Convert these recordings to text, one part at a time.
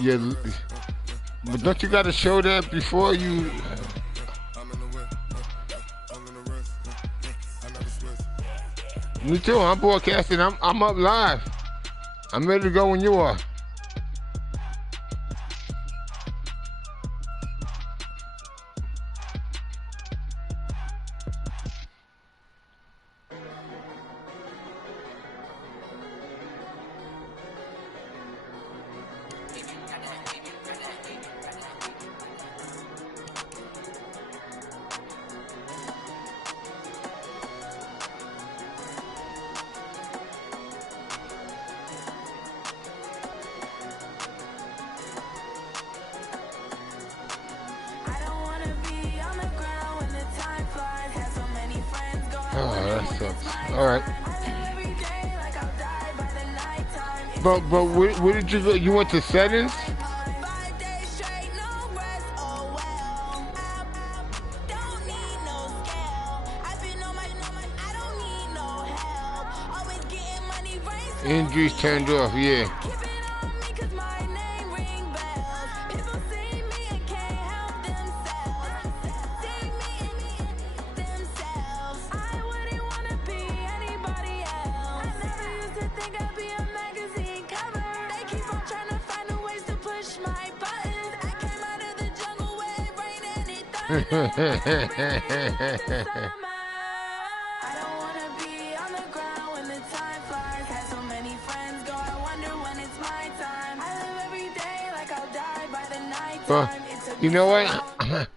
Yeah, but don't you got to show that before you? Me too. I'm broadcasting. I'm up live. I'm ready to go when you are. Oh, that sucks. All right. But where did you go? You went to settings? Injuries turned off, yeah. Well, you know what?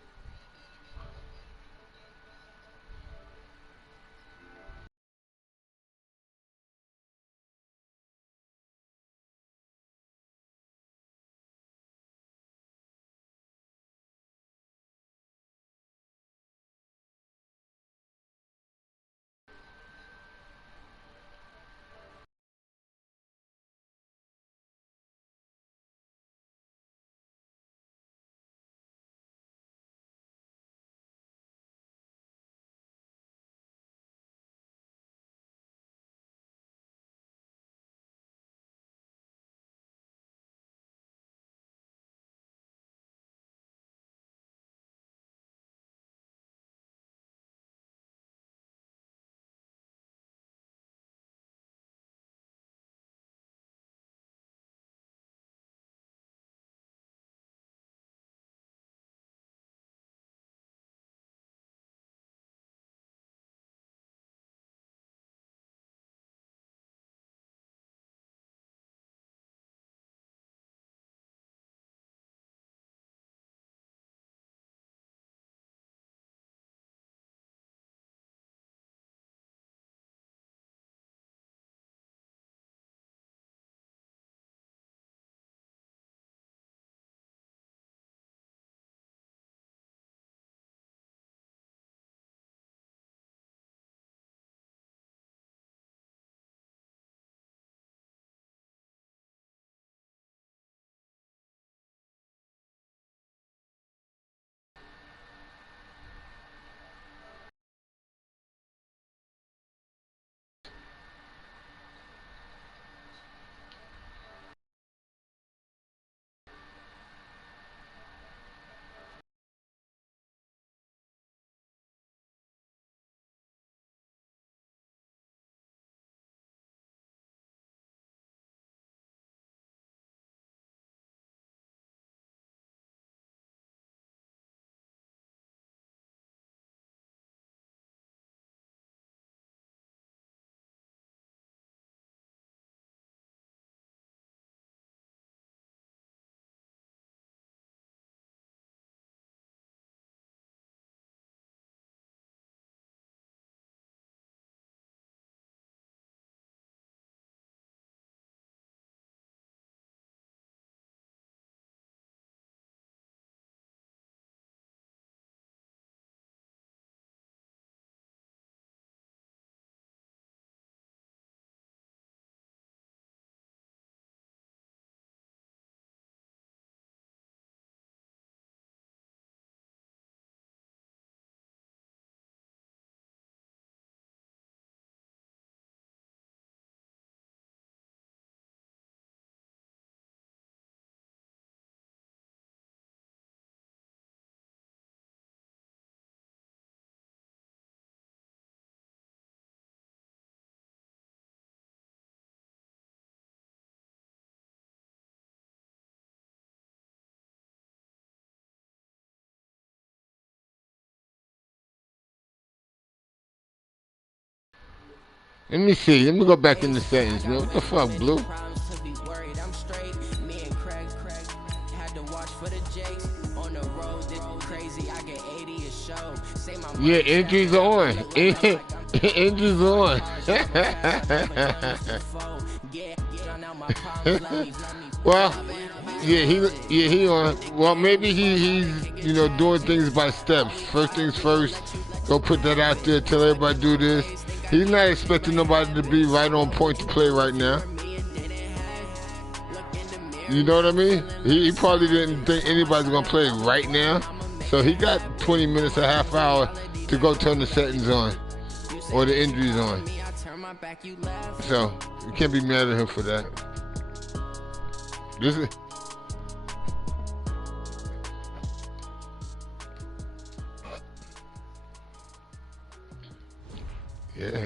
Let me see. Let me go back in the settings, man. What the fuck, Blue? Yeah, injuries on. Injuries on. Well, he on. Well, maybe he's doing things by steps. First things first. Go put that out there. Tell everybody do this. He's not expecting nobody to be right on point to play right now. You know what I mean? He probably didn't think anybody's gonna play right now. So he got 20 minutes, a half hour to go turn the settings on or the injuries on. So you can't be mad at him for that. This is. Yeah,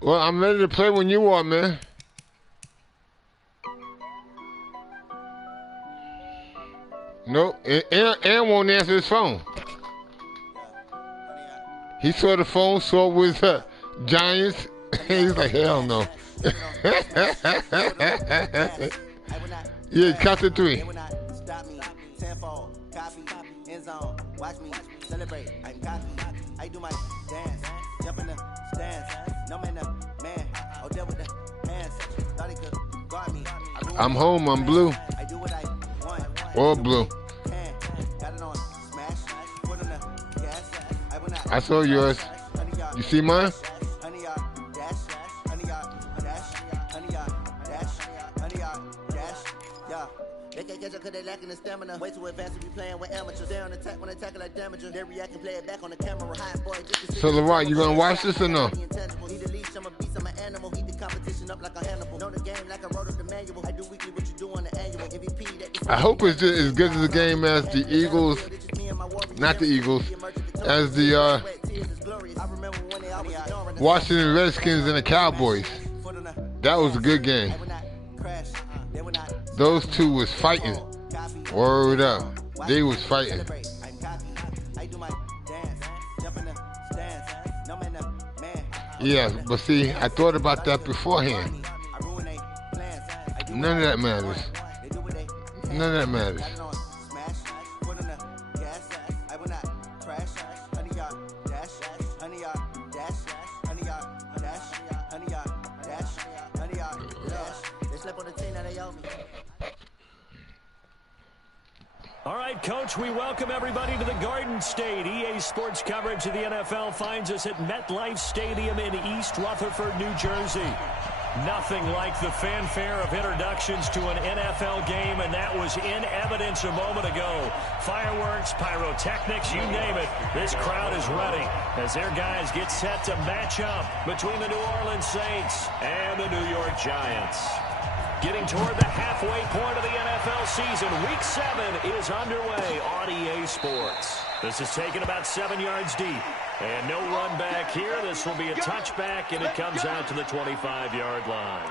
well, I'm ready to play when you are, man. Nope, Aaron won't answer his phone. He saw the phone, saw it was Giants. He's like, hell no. Yeah, count to 3. Watch me celebrate. I'm cocky. I do my dance. Jump in the stands. No man, man. I'll deal with the hands. Thought he could guard me. I'm home. I'm blue. I do what I want. All blue. Got it on smash. Put on the gas. I saw yours. You see mine? Cause they lacking the stamina. Way too advanced to be playing with amateurs. They on attack when they tackle like damager. They react and play it back on the camera. High boy, so LeRon, you gonna watch this or no? I hope it's just as good as a game as the Eagles, not the Eagles, as the Washington Redskins and the Cowboys. That was a good game. Those two was fighting. Word up. They was fighting. Yeah, but see, I thought about that beforehand. None of that matters. None of that matters. All right, Coach, we welcome everybody to the Garden State. EA Sports coverage of the NFL finds us at MetLife Stadium in East Rutherford, New Jersey. Nothing like the fanfare of introductions to an NFL game, and that was in evidence a moment ago. Fireworks, pyrotechnics, you name it. This crowd is ready as their guys get set to match up between the New Orleans Saints and the New York Giants. Getting toward the halfway point of the NFL season, Week 7 is underway on EA Sports. This is taken about 7 yards deep. And no run back here. This will be a touchback, and it comes out to the 25-yard line.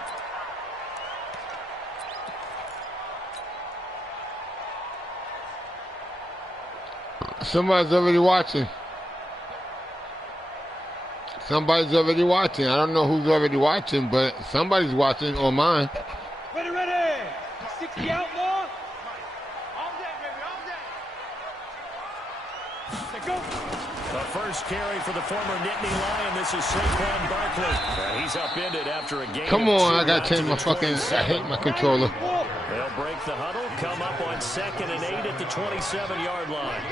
Somebody's already watching. Somebody's already watching. I don't know who's already watching, but somebody's watching on mine. Ready, ready. 60 out more. All day, baby, all day. Let's go. The first carry for the former Nittany Lion. This is Saquon Barkley. He's upended after a game. Come on, I gotta change my fucking. I hate my controller. They'll break the huddle. Come up on 2nd and 8 at the 27-yard line.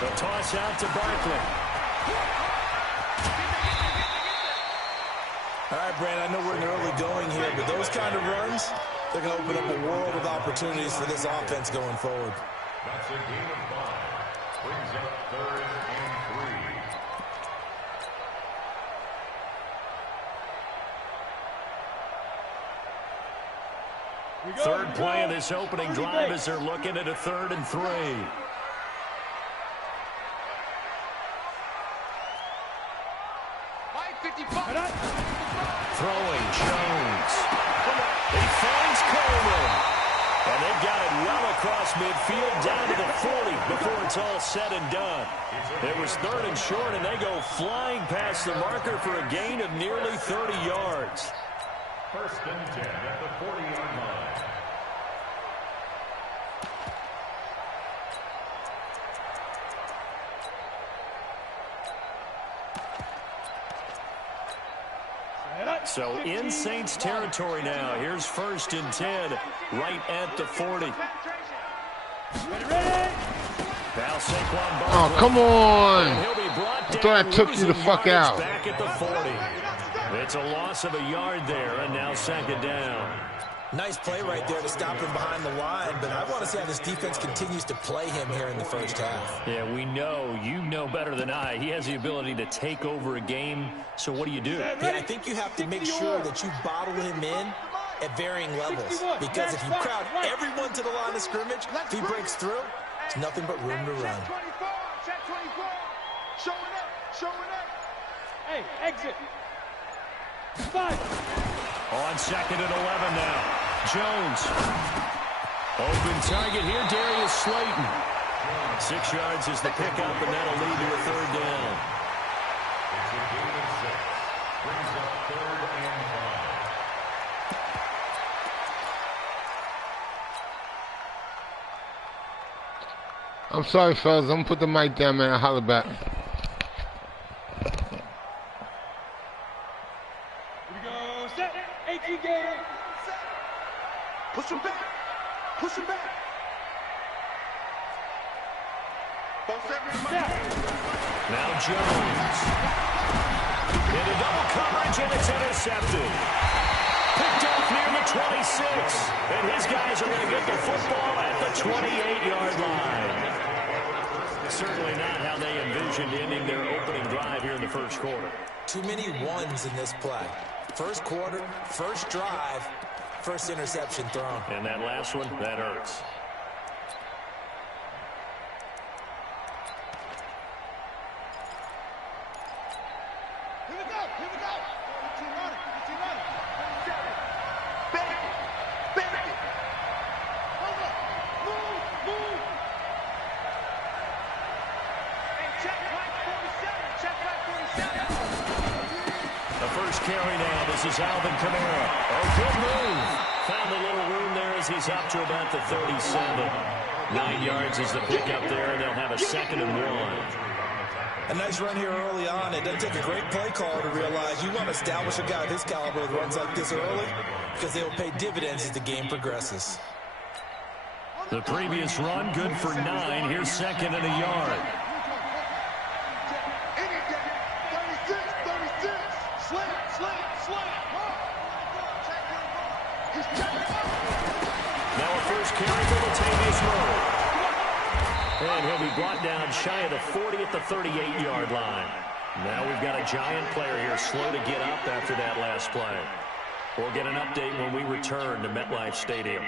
The toss out to Barkley. All right, Brandon, I know we're in the early going here, but those kind of runs, they're going to open up a world of opportunities for this offense going forward. That's a gain of 5. Brings up 3rd and 3. Third play of this opening drive as they're looking at a 3rd and 3. Throwing Jones. He finds Coleman. And they've got a it well across midfield down to the 40 before it's all said and done. It was 3rd and short, and they go flying past the marker for a gain of nearly 30 yards. 1st and 10 at the 40-yard line. So in Saints territory now. Here's 1st and 10 right at the 40. Oh, come on. I thought I took you the fuck out. Back at the 40. It's a loss of a yard there, and now 2nd down. Nice play right there to stop him behind the line, but I want to see how this defense continues to play him here in the 1st half. Yeah, we know. You know better than I. He has the ability to take over a game, so what do you do? Yeah, I think you have to make sure that you bottle him in at varying levels, because if you crowd everyone to the line of scrimmage, if he breaks through, there's nothing but room to run. Check 24. Showing up. Hey, exit. 5. On 2nd and 11 now. Jones. Open target here, Darius Slayton. 6 yards is the pickup, and that'll lead to a 3rd down. It's a gain of 6. Brings up 3rd and 5. I'm sorry, fellas. I'm going to put the mic down, man. I'll holler back. Push him back. Now Jones. Into double coverage, and it's intercepted. Picked off near the 26. And his guys are going to get the football at the 28-yard line. Certainly not how they envisioned ending their opening drive here in the 1st quarter. Too many ones in this play. 1st quarter, 1st drive, 1st interception thrown. And that last one, that hurts. Here we go. Move. Hey, check right 47. The 1st carry now. This is Alvin Kamara. Oh, good move. Found a little room there as he's up to about the 37. 9 yards is the pickup there, and they'll have a 2nd and 1. A nice run here early on. It doesn't take a great play caller to realize you want to establish a guy of his caliber with runs like this early, because they will pay dividends as the game progresses. The previous run, good for 9. Here's 2nd and a yard. Now a 1st carry for Latavius Murray. And he'll be brought down shy of the 40 at the 38-yard line. Now we've got a giant player here slow to get up after that last play. We'll get an update when we return to MetLife Stadium.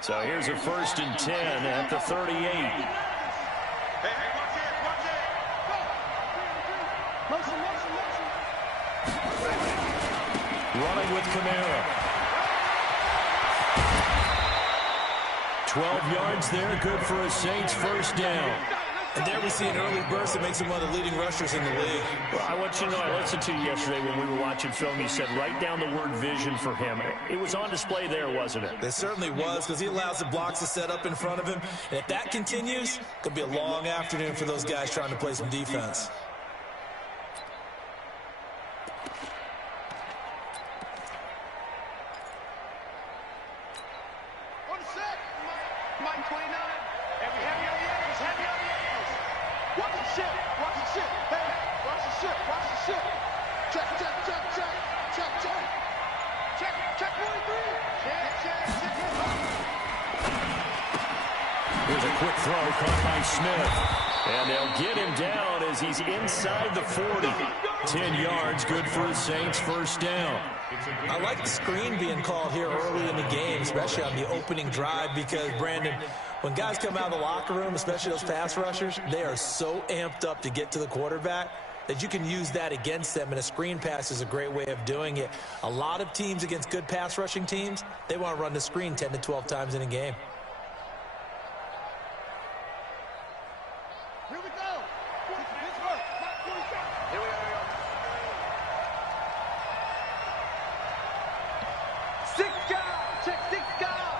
So here's a 1st and 10 at the 38. Running with Kamara. 12 yards there, good for a Saints 1st down. And there we see an early burst that makes him one of the leading rushers in the league. Well, I want you to know, I listened to you yesterday when we were watching film. You said write down the word vision for him. It was on display there, wasn't it? It certainly was, because he allows the blocks to set up in front of him. And if that continues, it could be a long afternoon for those guys trying to play some defense. Mike ship. Watch the ship. Hey, watch the ship. Watch the ship. Check, check, check, check. Check, check. Check, check 43. Check, check, check. Here's a quick throw caught by Smith. And they'll get him down as he's inside the 40. 10 yards, good for the Saints, first down. I like the screen being called here early in the game, especially on the opening drive, because, Brandon, when guys come out of the locker room, especially those pass rushers, they are so amped up to get to the quarterback that you can use that against them, and a screen pass is a great way of doing it. A lot of teams against good pass rushing teams, they want to run the screen 10 to 12 times in a game. Here we go. Pittsburgh. Here we go. Six guys. Check six guys.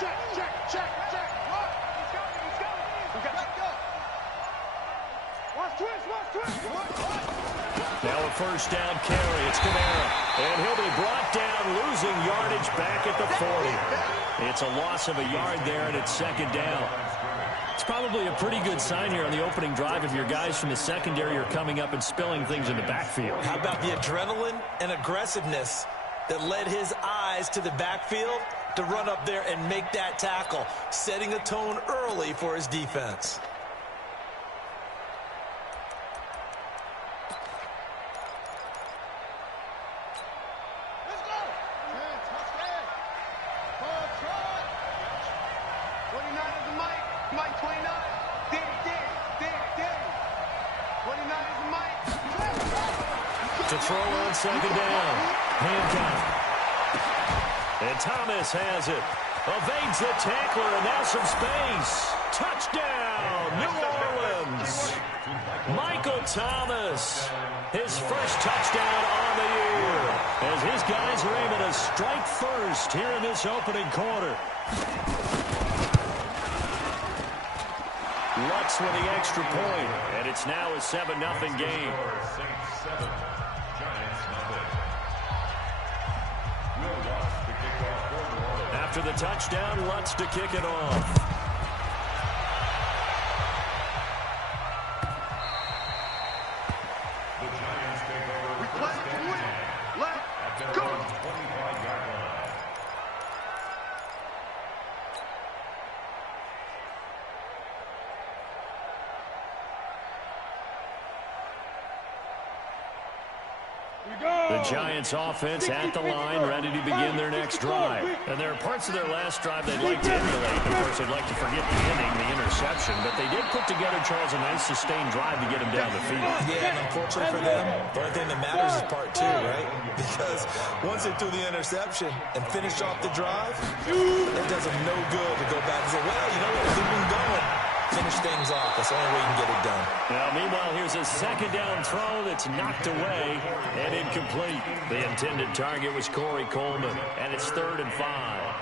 Check, check, check, check. What? He's coming. He's coming. We got to go. Watch twist. Watch twist. Now a first down carry. It's Kamara. And he'll be brought down, losing yardage back at the 40. It's a loss of a yard there, and it's second down. It's probably a pretty good sign here on the opening drive if your guys from the secondary are coming up and spilling things in the backfield. How about the adrenaline and aggressiveness that led his eyes to the backfield to run up there and make that tackle, setting a tone early for his defense. Let's go. Touchdown. Ball try. 29 is the Mike. Mike 29. Danny. 29 is the Mike. To throw on second down. Hancock. And Thomas has it. Evades the tackler, and now some space. Touchdown, New Orleans. Michael Thomas, his first touchdown on the year, as his guys are able to strike first here in this opening quarter. Lutz with the extra point, and it's now a 7-0 game. Saints 7, Giants nothing. Will Lutz to kick off for New Orleans. After the touchdown, Lutz to kick it off. The Giants take over. We play to win. Let's go. 25-yard line. The Giants offense at the line, ready to begin their next drive. And there are parts of their last drive they'd like to emulate. Of course, they'd like to forget the inning, the interception, but they did put together, Charles, a nice sustained drive to get him down the field. Yeah, and unfortunately for them, the only thing that matters is part two, right? Because once they threw the interception and finished off the drive, it does them no good to go back and say, well, you know what, if we've been going, finish things off. That's the only way you can get it done. Now, meanwhile, here's a second down throw that's knocked away and incomplete. The intended target was Corey Coleman, and it's 3rd and 5.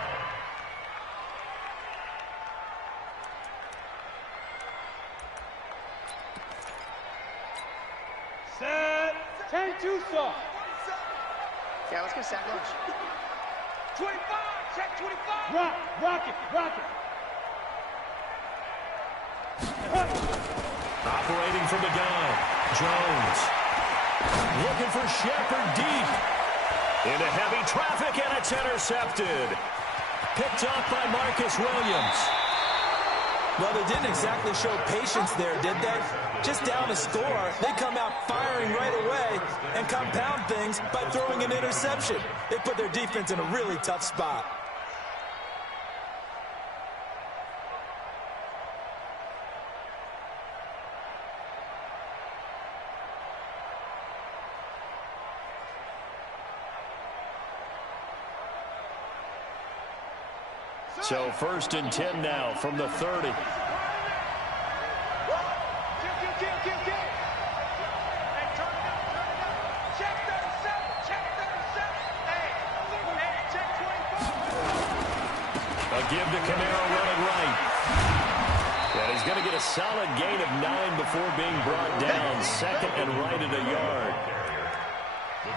Set. 10-2 soft. Yeah, let's go sack lunch. 25. Check 25. Rock it. Operating from the gun, Jones. Looking for Shepard deep. Into heavy traffic, and it's intercepted. Picked up by Marcus Williams. Well, they didn't exactly show patience there, did they? Just down a score, they come out firing right away and compound things by throwing an interception. They put their defense in a really tough spot. So 1st and 10 now from the 30. A give to Kamara running right. And he's going to get a solid gain of 9 before being brought down. 2nd and right at a yard.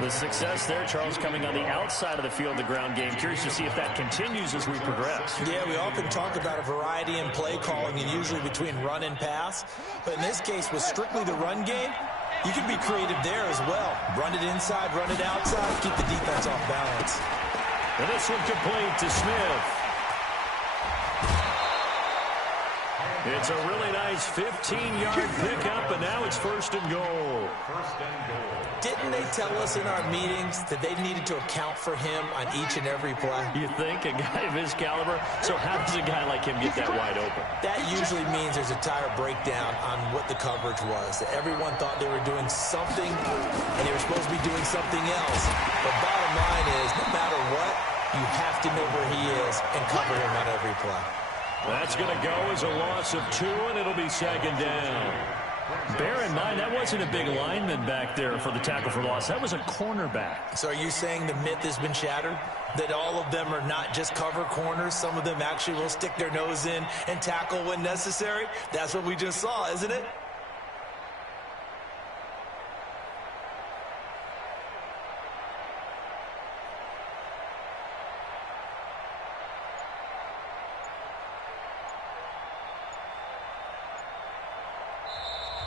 The success there, Charles, coming on the outside of the field, the ground game. Curious to see if that continues as we progress. Yeah, we often talk about a variety in play calling and usually between run and pass. But in this case, with strictly the run game, you can be creative there as well. Run it inside, run it outside, keep the defense off balance. And this one complete to Smith. It's a really nice 15-yard pickup, and now it's 1st and goal. Didn't they tell us in our meetings that they needed to account for him on each and every play? You think? A guy of his caliber? So how does a guy like him get that wide open? That usually means there's a tire breakdown on what the coverage was. Everyone thought they were doing something, and they were supposed to be doing something else. But bottom line is, no matter what, you have to know where he is and cover him on every play. That's going to go as a loss of 2, and it'll be 2nd down. Bear in mind, that wasn't a big lineman back there for the tackle for loss. That was a cornerback. So are you saying the myth has been shattered? That all of them are not just cover corners? Some of them actually will stick their nose in and tackle when necessary? That's what we just saw, isn't it?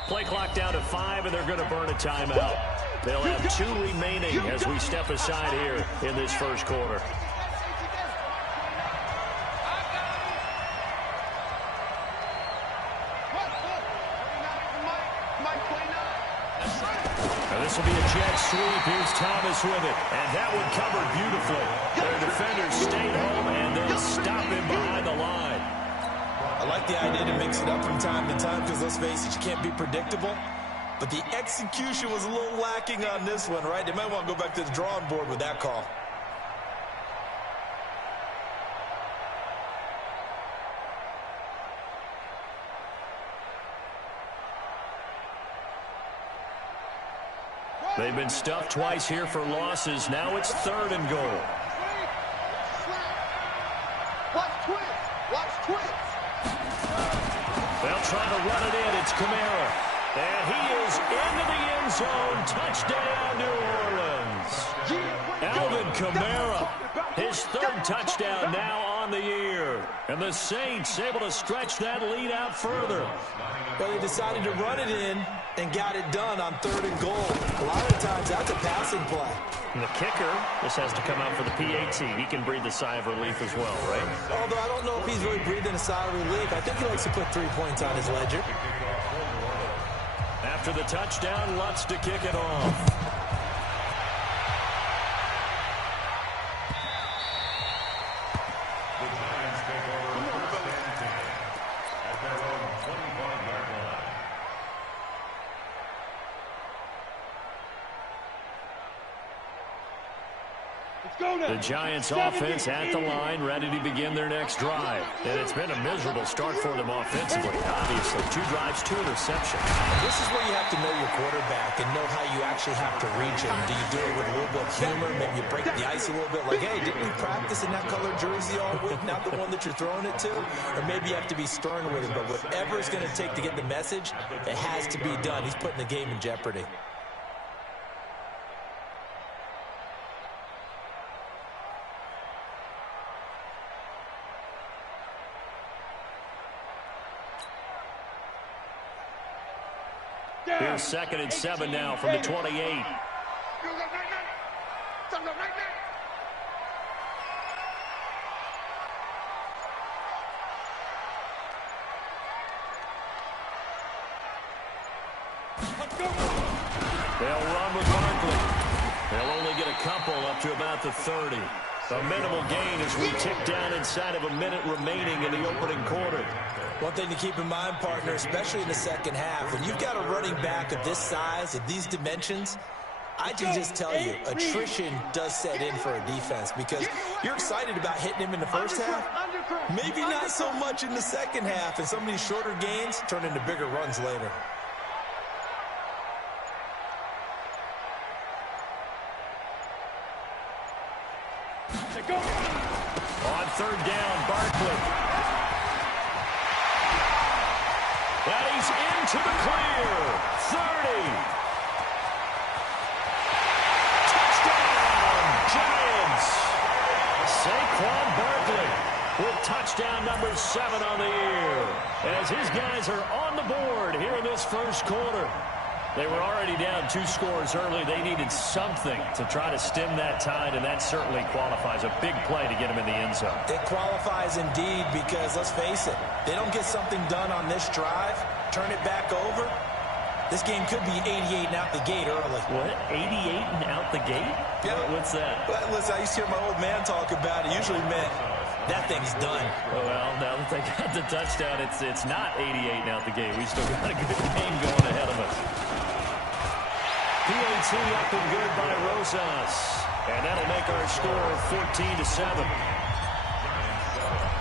Play clock down to 5, and they're going to burn a timeout. They'll have 2 remaining as we step aside here in this first quarter. Now this will be a jet sweep. Here's Thomas with it, and that one covered beautifully. Their defenders stayed home, and they'll stop him behind the line. I like the idea to mix it up from time to time because, let's face it, you can't be predictable. But the execution was a little lacking on this one, right? They might want to go back to the drawing board with that call. They've been stuffed twice here for losses. Now it's 3rd and goal. Watch twist. Watch twist. They'll try to run it in. It's Kamara. And he is into the end zone. Touchdown, New Orleans. Alvin Kamara, his 3rd touchdown now on the year. And the Saints able to stretch that lead out further. But they decided to run it in and got it done on 3rd and goal. A lot of times that's a passing play. And the kicker, this has to come out for the PAT. He can breathe a sigh of relief as well, right? Although I don't know if he's really breathing a sigh of relief. I think he likes to put 3 points on his ledger. After the touchdown, Lutz to kick it off. The Giants offense at the line, ready to begin their next drive. And it's been a miserable start for them offensively. Obviously, 2 drives, 2 interceptions. This is where you have to know your quarterback and know how you actually have to reach him. Do you do it with a little bit of humor? Maybe you break the ice a little bit like, hey, didn't we practice in that color jersey all week, not the one that you're throwing it to? Or maybe you have to be stern with him. But whatever it's going to take to get the message, it has to be done. He's putting the game in jeopardy. Here's 2nd and 7 now from the 28. They'll run with Barkley. They'll only get a couple up to about the 30. A minimal gain as we tick down inside of a minute remaining in the opening quarter. One thing to keep in mind, partner, especially in the second half, when you've got a running back of this size, of these dimensions, I can just tell you, attrition does set in for a defense because you're excited about hitting him in the first half, maybe not so much in the second half, and some of these shorter gains turn into bigger runs later. On 3rd down, Barkley. And he's into the clear. 30. touchdown number 7 on the year. As his guys are on the board here in this first quarter. They were already down 2 scores early. They needed something to try to stem that tide, and that certainly qualifies. A big play to get him in the end zone. It qualifies indeed because, let's face it, they don't get something done on this drive, turn it back over, this game could be 88 and out the gate early. What? 88 and out the gate? Yeah. What's that? Well, listen, I used to hear my old man talk about it. Usually meant that thing's done. Well, now that they got the touchdown, it's not 88 and out the gate. We still got a good game going ahead of us. PAT up and good by Rosas. And that'll make our score 14-7.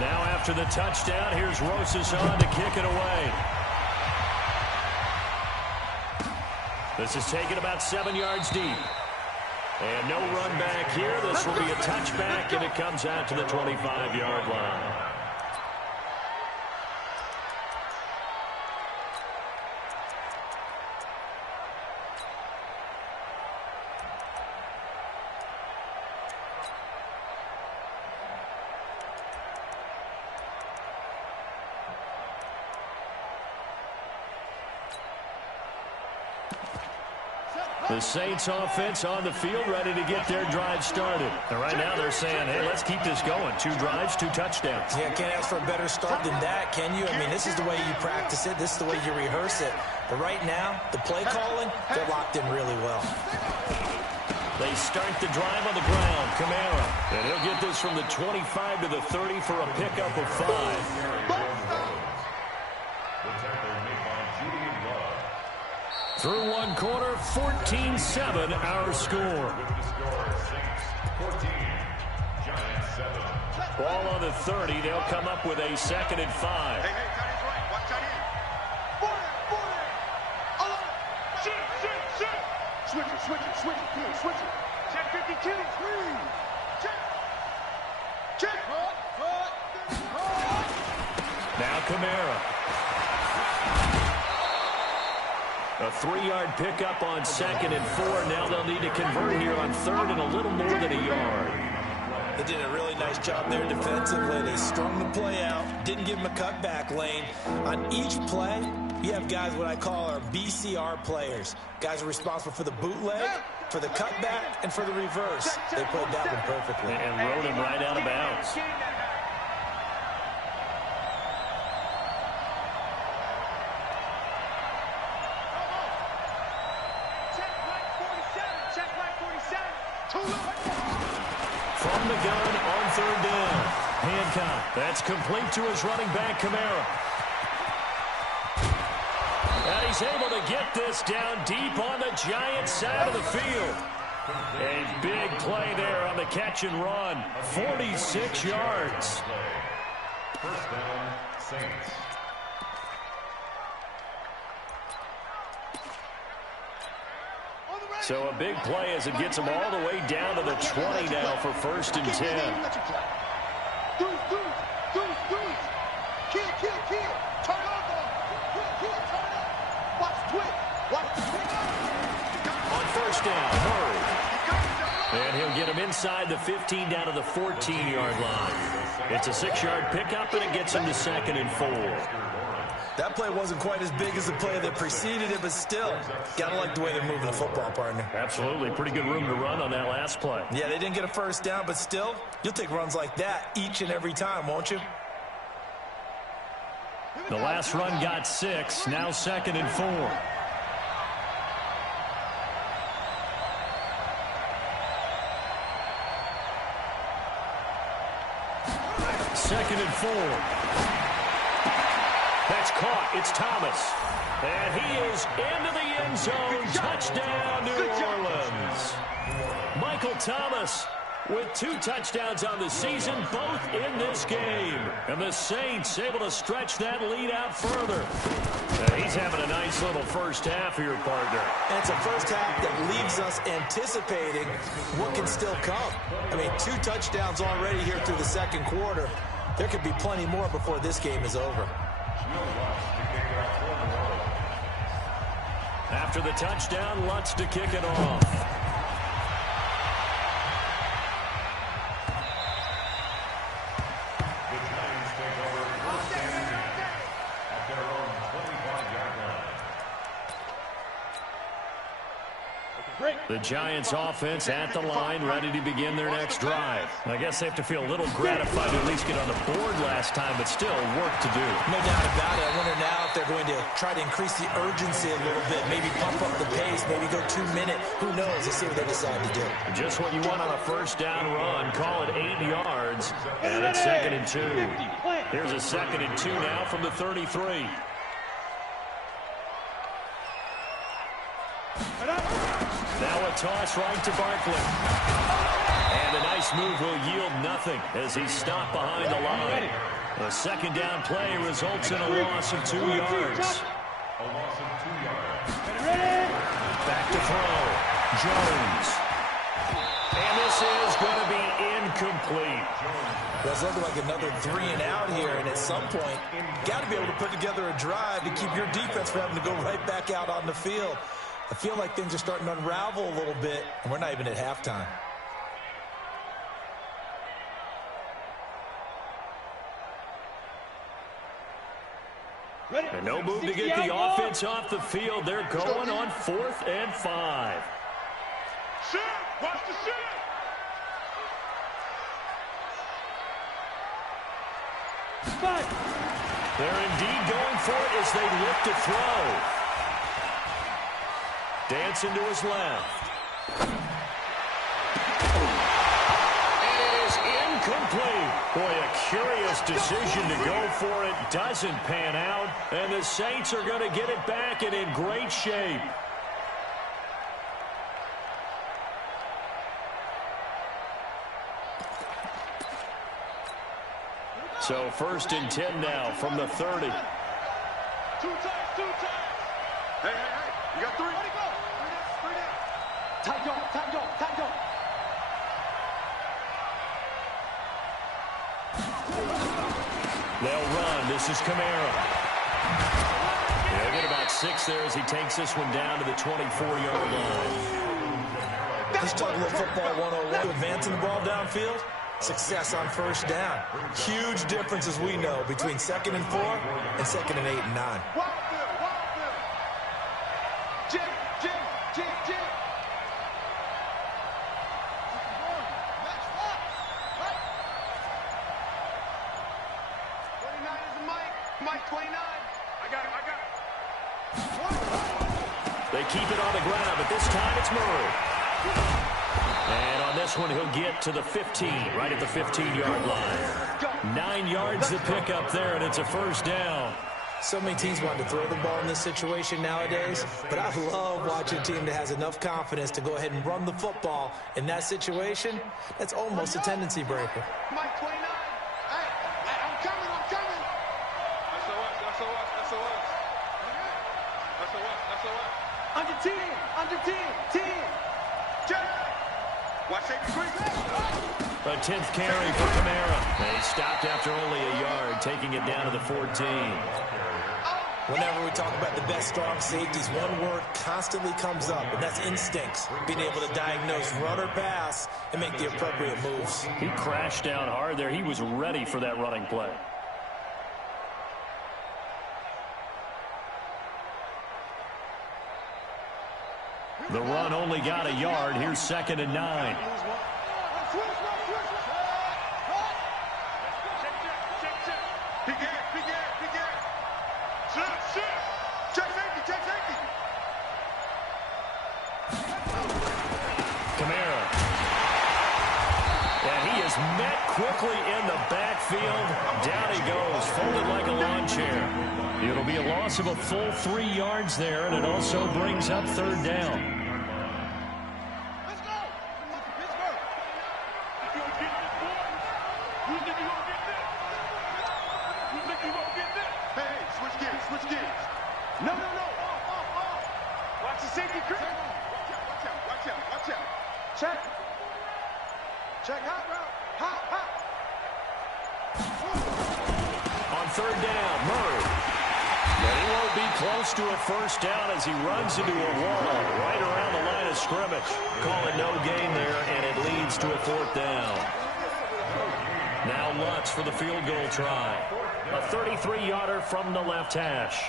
Now after the touchdown, here's Rosas on to kick it away. This is taken about 7 yards deep. And no run back here. This will be a touchback, and it comes out to the 25-yard line. The Saints offense on the field ready to get their drive started. And right now they're saying, hey, let's keep this going. 2 drives, 2 touchdowns. Yeah, can't ask for a better start than that, can you? I mean, this is the way you practice it. This is the way you rehearse it. But right now, the play calling, they're locked in really well. They start the drive on the ground. Kamara. And he'll get this from the 25 to the 30 for a pickup of 5. Through one quarter, 14-7 our score. Ball on the 30. They'll come up with a 2nd and 5. Hey, Johnny's right. Watch Johnny. 40. Switch it. Come on, switch it. Check 52. Check. Now Kamara. A 3-yard pickup on 2nd and 4. Now they'll need to convert here on 3rd and a little more than a yard. They did a really nice job there defensively. They strung the play out, didn't give him a cutback lane. On each play, you have guys what I call our BCR players. Guys are responsible for the bootleg, for the cutback, and for the reverse. They played that one perfectly. And rode him right out of bounds. From the gun on 3rd down. Hancock. That's complete to his running back, Kamara. And he's able to get this down deep on the Giants side of the field. A big play there on the catch and run. 46 yards. First down, Saints. So a big play as it gets them all the way down to the 20 now for 1st and 10. Kill. Turn over. Watch twitch. On 1st down, Murray. And he'll get him inside the 15 down to the 14-yard line. It's a 6-yard pickup, and it gets him to 2nd and 4. That play wasn't quite as big as the play that preceded it, but still, got to like the way they're moving the football, partner. Absolutely. Pretty good room to run on that last play. Yeah, they didn't get a 1st down, but still, you'll take runs like that each and every time, won't you? The last run got 6, now 2nd and 4. Second and 4. That's caught. It's Thomas. And he is into the end zone. Touchdown, New Orleans. Michael Thomas with 2 touchdowns on the season, both in this game. And the Saints able to stretch that lead out further. He's having a nice little first half here, partner. And it's a first half that leaves us anticipating what can still come. I mean, 2 touchdowns already here through the 2nd quarter. There could be plenty more before this game is over. After the touchdown, Lutz to kick it off. The Giants offense at the line, ready to begin their next drive. I guess they have to feel a little gratified to at least get on the board last time, but still work to do. No doubt about it. I wonder now if they're going to try to increase the urgency a little bit, maybe pump up the pace, maybe go 2-minute. Who knows? Let's see what they decide to do. Just what you want on a first down run. Call it 8 yards, and it's 2nd and 2. Here's a 2nd and 2 now from the 33. Now a toss right to Barkley. And a nice move will yield nothing as he's stopped behind the line. A 2nd down play results in a loss of 2 yards. Back to throw. Jones. And this is going to be incomplete. That's looking like another 3 and out here, and at some point, got to be able to put together a drive to keep your defense from having to go right back out on the field. I feel like things are starting to unravel a little bit, and we're not even at halftime. And no move to get the offense off the field. They're going on 4th and 5. Shit! Watch the shit! They're indeed going for it as they look to throw. Dancing to his left. And it is incomplete. Boy, a curious decision to go for it. Doesn't pan out. And the Saints are going to get it back and in great shape. So 1st and 10 now from the 30. 2 times, 2 times. Hey, you got 3. Where'd he go? 3 down. Time go. They'll run. This is Kamara. They'll get about 6 there as he takes this one down to the 24-yard line. Let's talk a little football 101. Advancing the ball downfield, success on 1st down. Huge difference, as we know, between 2nd and 4 and 2nd and 8 and 9. Jim. Mike 29. I got it. They keep it on the ground, but this time it's Murray. And on this one, he'll get to the 15, right at the 15-yard line. 9 yards to pick up there, and it's a 1st down. So many teams want to throw the ball in this situation nowadays, but I love watching a team that has enough confidence to go ahead and run the football. In that situation, that's almost a tendency breaker. Mike 29. Hey, I'm coming. Under 10. 10. Watch safety quick. A 10th carry for Kamara. They stopped after only a yard, taking it down to the 14. Whenever we talk about the best strong safeties, one word constantly comes up, and that's instincts. Being able to diagnose run or pass and make the appropriate moves. He crashed down hard there. He was ready for that running play. The run only got a yard. Here's 2nd and 9. Kamara. And he is met quickly in the backfield. Down he goes, folded like a lawn chair. It'll be a loss of a full 3 yards there, and it also brings up 3rd down. Check hot route. Hot. On 3rd down, Murray. But he won't be close to a 1st down as he runs into a wall right around the line of scrimmage. Call it no gain there, and it leads to a 4th down. Now Lutz for the field goal try. A 33-yarder from the left hash.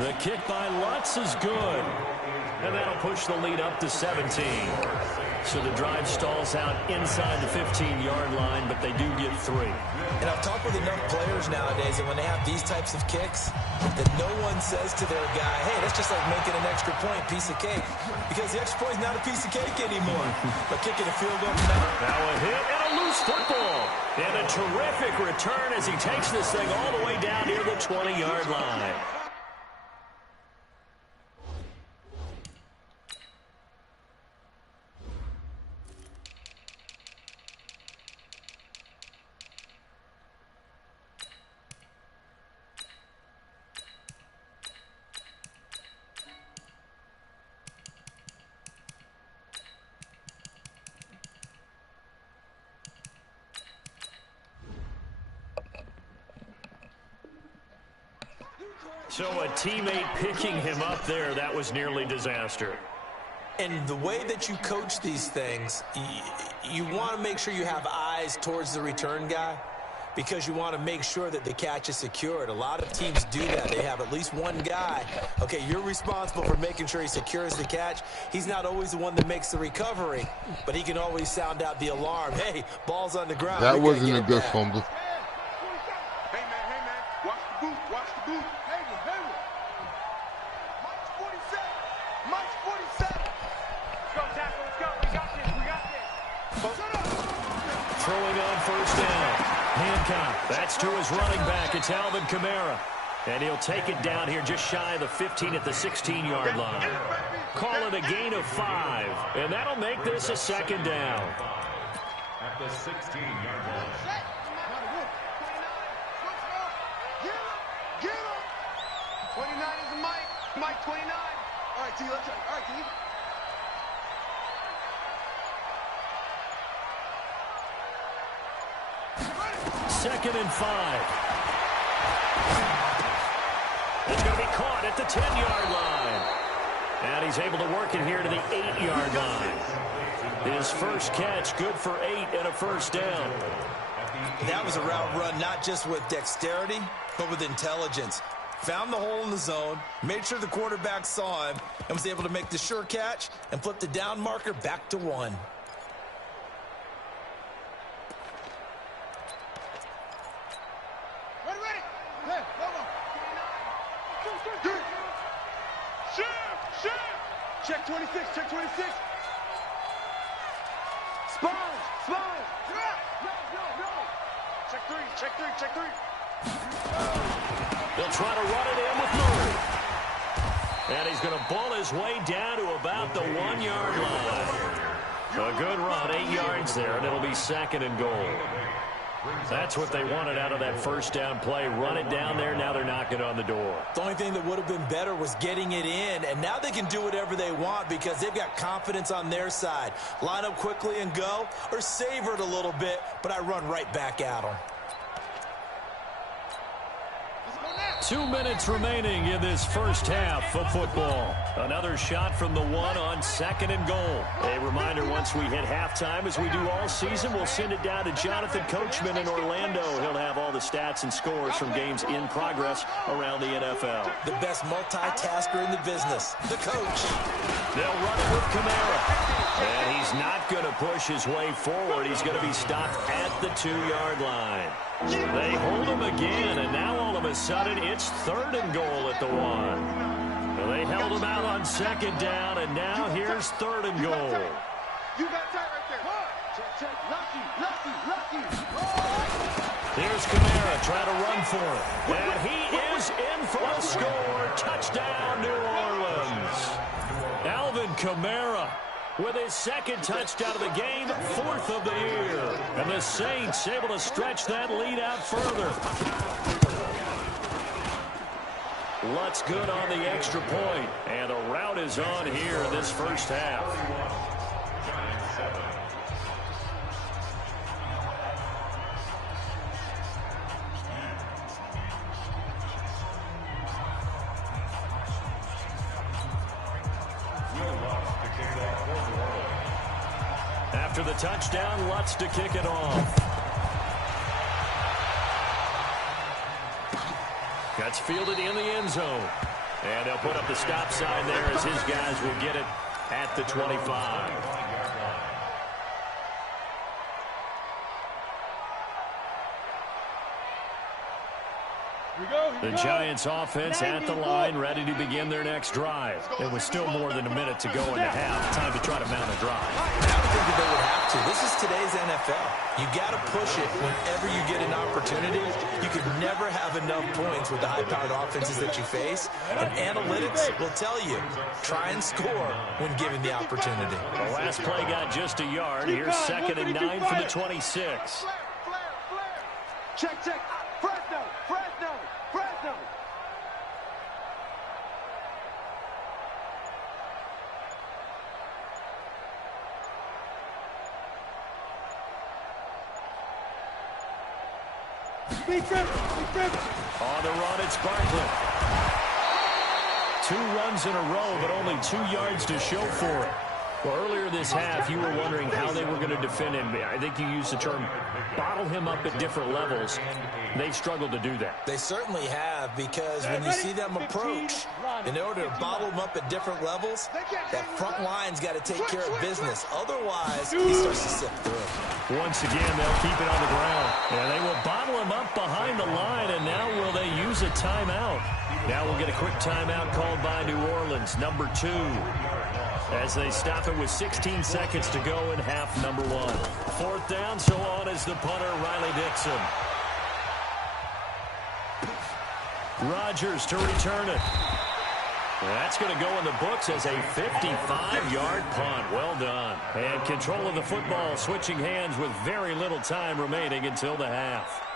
The kick by Lutz is good. And that'll push the lead up to 17. So the drive stalls out inside the 15-yard line, but they do get 3. And I've talked with enough players nowadays that when they have these types of kicks, that no one says to their guy, hey, that's just like making an extra point, piece of cake. Because the extra point is not a piece of cake anymore. But kicking a field goal from that. Now a hit and a loose football. And a terrific return as he takes this thing all the way down near the 20-yard line. So a teammate picking him up there, that was nearly disaster. And the way that you coach these things, you want to make sure you have eyes towards the return guy because you want to make sure that the catch is secured. A lot of teams do that. They have at least one guy. Okay, you're responsible for making sure he secures the catch. He's not always the one that makes the recovery, but he can always sound out the alarm. Hey, ball's on the ground. That wasn't a good fumble. Hey, man, watch the boot, watch the boot. Hayward. Mike's 47. Mike's 47. Let's go, tackle, let's go. We got this. Shut up. Throwing on first down. Hancock, that's to his running back. It's Alvin Kamara. And he'll take it down here just shy of the 15 at the 16-yard line. Call it a gain of 5. And that'll make this a second down. At the 16-yard line. Get him. 29 is Mike. Mike 29. All right, T, let's try. All right, T. Second and 5. It's going to be caught at the 10-yard line. And he's able to work it here to the 8-yard line. His first catch, good for 8 and a first down. That was a route run not just with dexterity, but with intelligence. Found the hole in the zone, made sure the quarterback saw him, and was able to make the sure catch and flip the down marker back to 1. Ready. Hey, go. Shift. Check 26, check 26. Spine. No. Check 3. They'll try to run it in with Murray. And he's going to ball his way down to about the 1-yard line. A good run, 8 yards there, and it'll be second and goal. That's what they wanted out of that first down play. Run it down there. Now they're knocking on the door. The only thing that would have been better was getting it in, and now they can do whatever they want because they've got confidence on their side. Line up quickly and go, or savor it a little bit, but I run right back at them. 2 minutes remaining in this first half of football. Another shot from the 1 on second and goal. A reminder, once we hit halftime, as we do all season, we'll send it down to Jonathan Coachman in Orlando. He'll have all the stats and scores from games in progress around the NFL. The best multitasker in the business, the coach. They'll run it with Kamara. And he's not going to push his way forward. He's going to be stopped at the 2-yard line. They hold him again, and now all of a sudden it's third and goal at the 1. They held him out on second down, and now here's third and goal. You got tight right there. Check. Lucky. Here's Kamara trying to run for it. And he is in for a score. Touchdown, New Orleans. Alvin Kamara with his second touchdown of the game, 4th of the year. And the Saints able to stretch that lead out further. Lutz good on the extra point. And the route is on here in this first half. After the touchdown, Lutz to kick it off. That's fielded in the end zone. And they'll put up the stop sign there as his guys will get it at the 25. The Giants offense at the line, ready to begin their next drive. It was still more than a minute to go in the half. Time to try to mount a drive. I would think that they would have to. This is today's NFL. You got to push it whenever you get an opportunity. You could never have enough points with the high-powered offenses that you face. And analytics will tell you, try and score when given the opportunity. The last play got just a yard. Here's 2nd and 9 from the 26. Check, check. Fresno, Fresno, Fresno. On the run, it's Bartlett. 2 runs in a row, but only 2 yards to show for it. Well, earlier this half, you were wondering how they were going to defend him. I think you used the term bottle him up at different levels. They've struggled to do that. They certainly have, because when you see them approach, in order to bottle him up at different levels, that front line's got to take care of business. Otherwise, he starts to sift through. Once again, they'll keep it on the ground. And they will bottle him up behind the line, and now will they use a timeout? Now we'll get a quick timeout called by New Orleans, number 2. As they stop it with 16 seconds to go in half number 1. 4th down, so on is the punter, Riley Dixon. Rodgers to return it. That's going to go in the books as a 55-yard punt. Well done. And control of the football, switching hands with very little time remaining until the half.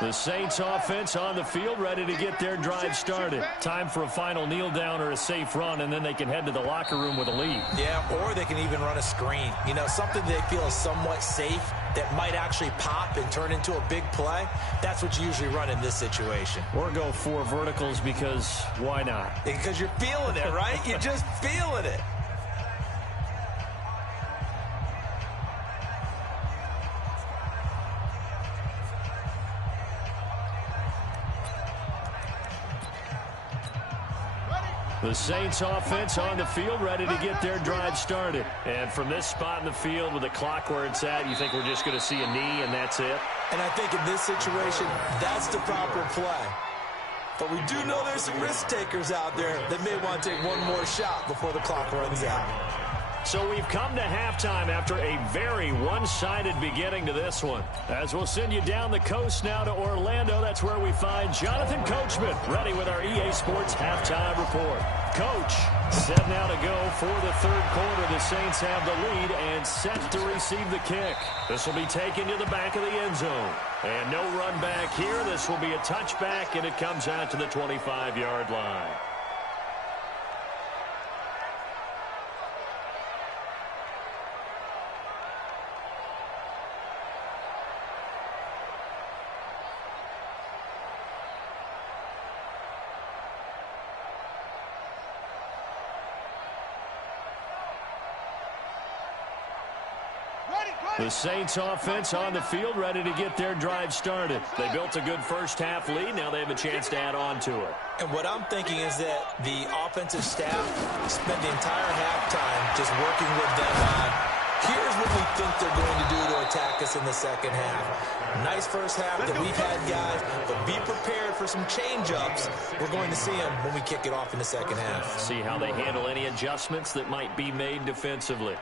The Saints offense on the field, ready to get their drive started. Time for a final kneel down or a safe run, and then they can head to the locker room with a lead. Yeah, or they can even run a screen. You know, something they feel is somewhat safe that might actually pop and turn into a big play. That's what you usually run in this situation. Or go 4 verticals, because why not? Because you're feeling it, right? You're just feeling it. The Saints offense on the field, ready to get their drive started. And from this spot in the field with the clock where it's at, you think we're just going to see a knee and that's it? And I think in this situation, that's the proper play. But we do know there's some risk takers out there that may want to take one more shot before the clock runs out. So we've come to halftime after a very one-sided beginning to this one. As we'll send you down the coast now to Orlando, that's where we find Jonathan Coachman, ready with our EA Sports halftime report. Coach, set now to go for the 3rd quarter. The Saints have the lead and set to receive the kick. This will be taken to the back of the end zone. And no run back here. This will be a touchback, and it comes out to the 25-yard line. The Saints offense on the field, ready to get their drive started. They built a good first half lead. Now they have a chance to add on to it. And what I'm thinking is that the offensive staff spent the entire halftime just working with them on, here's what we think they're going to do to attack us in the second half. Nice first half that we've had, guys, but be prepared for some change-ups. We're going to see them when we kick it off in the second half. See how they handle any adjustments that might be made defensively.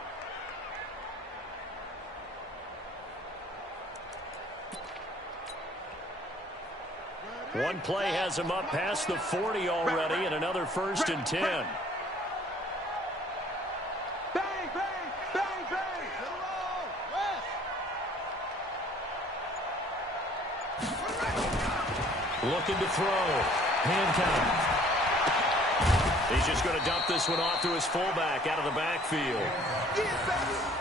One play has him up past the 40 already, and another 1st and 10. Bang, bang, bang, bang. Looking to throw. Hand count. He's just going to dump this one off to his fullback out of the backfield.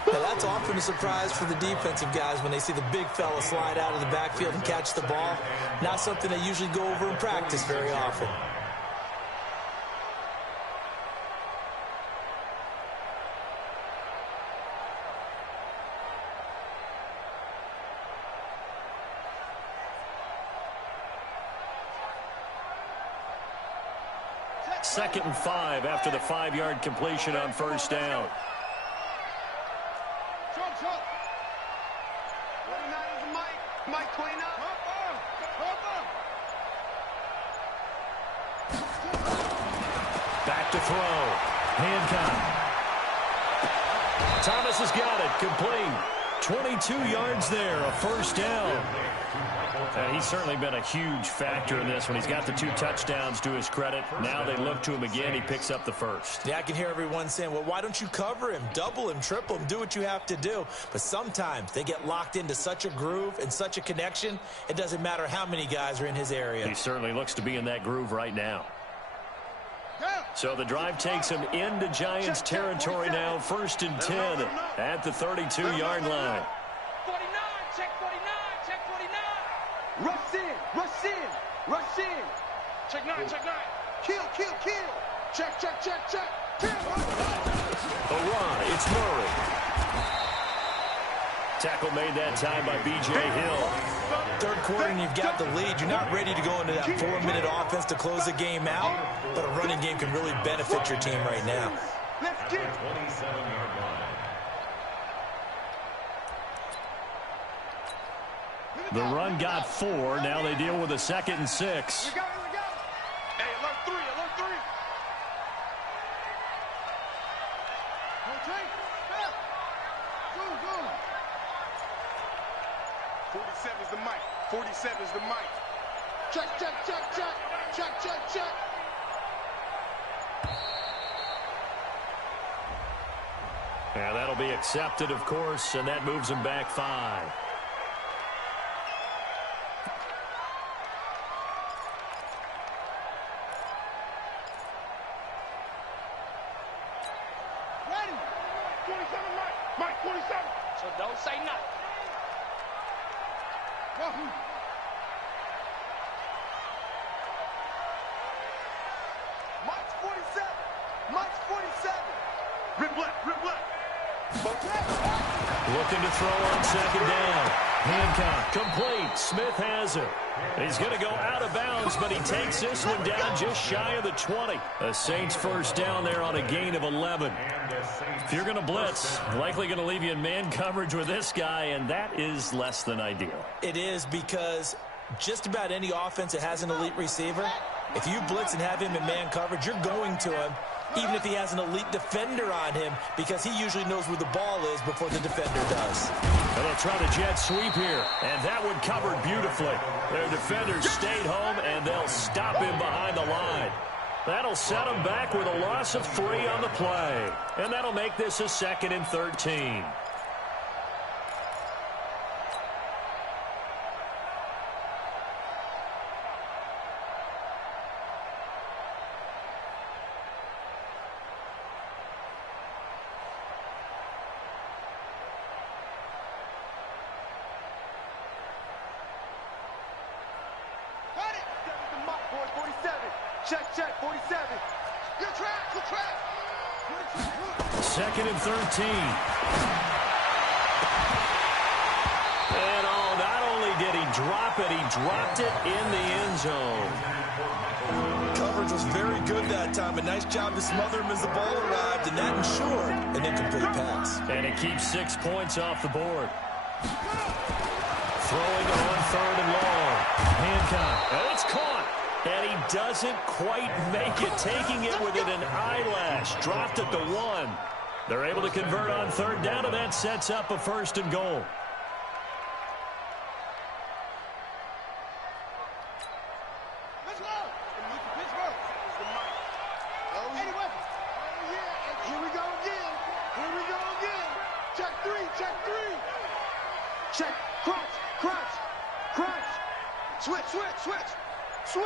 Now, that's often a surprise for the defensive guys when they see the big fella slide out of the backfield and catch the ball. Not something they usually go over in practice very often. Second and 5 after the 5-yard completion on first down. Mike 29. Back to throw. Hancock. Thomas has got it. Complete. 22 yards there. A first down. He's certainly been a huge factor in this when he's got the 2 touchdowns to his credit. Now they look to him again. He picks up the first. Yeah, I can hear everyone saying, well, why don't you cover him, double him, triple him, do what you have to do. But sometimes they get locked into such a groove and such a connection, it doesn't matter how many guys are in his area. He certainly looks to be in that groove right now. So the drive takes him into Giants territory now. First and 10 at the 32-yard line. 49, check 49, check 49. Rush in, rush in, rush in. Check 9, check 9. Kill, kill, kill. Check, check, check, check. Kill. A run, it's Murray. Tackle made that time by B.J. Hill. Third quarter and you've got the lead. You're not ready to go into that 4-minute offense to close the game out, but a running game can really benefit your team right now. Let's get 27-yard line. The run got 4. Now they deal with a 2nd and 6. We got it, we got it. Hey, alert 3, alert 3. Rotate. Step. Go, go. 47 is the mic. 47 is the mic. Check, check, check, check. Check, check, check. Yeah, that'll be accepted, of course, and that moves him back 5. Ready. 27 mic. Mic 27. So don't say nothing. Wahoo. Mike's 47. Mike's 47. Rip left, rip left. Looking to throw on 2nd down. Hancock complete. Smith has it. He's going to go out of bounds, but he takes this one down just shy of the 20. The Saints first down there on a gain of 11. If you're going to blitz, likely going to leave you in man coverage with this guy, and that is less than ideal. It is, because just about any offense that has an elite receiver, if you blitz and have him in man coverage, you're going to him, even if he has an elite defender on him, because he usually knows where the ball is before the defender does. And they'll try the jet sweep here, and that one covered beautifully. Their defenders stayed home, and they'll stop him behind the line. That'll set him back with a loss of 3 on the play, and that'll make this a 2nd and 13. Check, check, 47. Good track, good track. 2nd and 13. And not only did he drop it, he dropped it in the end zone. Coverage was very good that time. A nice job to smother him as the ball arrived, and that ensured an incomplete pass. And it keeps 6 points off the board. Throwing on 3rd and long. Hancock. And it's caught. And he doesn't quite make it, taking it within an eyelash. Dropped it to 1. They're able to convert on 3rd down, and that sets up a 1st and goal. Let's go. Pittsburgh. Oh, yeah. Here we go again. Here we go again. Check 3, check 3. Check. Crunch, crunch, crunch. Switch, switch, switch. Switch!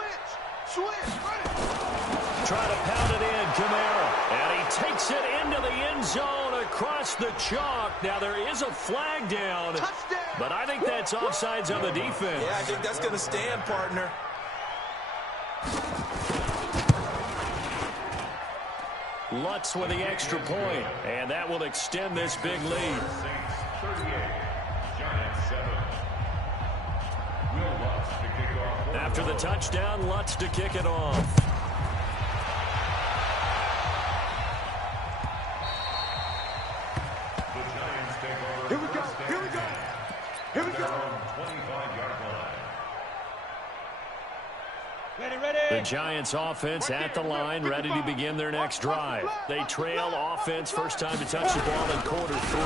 Switch! Run it! Trying to pound it in, Kamara. And he takes it into the end zone across the chalk. Now, there is a flag down, but I think that's offsides on the defense. Yeah, I think that's going to stand, partner. Lutz with the extra point, and that will extend this big lead. Saints 38, Giants 7. Will Lutz to kick off. After the touchdown, Lutz to kick it off. The Giants take over. Here we go. Here we go. Here we go. 25-yard line. Ready, ready. The Giants offense at the line, ready to begin their next drive. They trail offense, first time to touch the ball in quarter 3,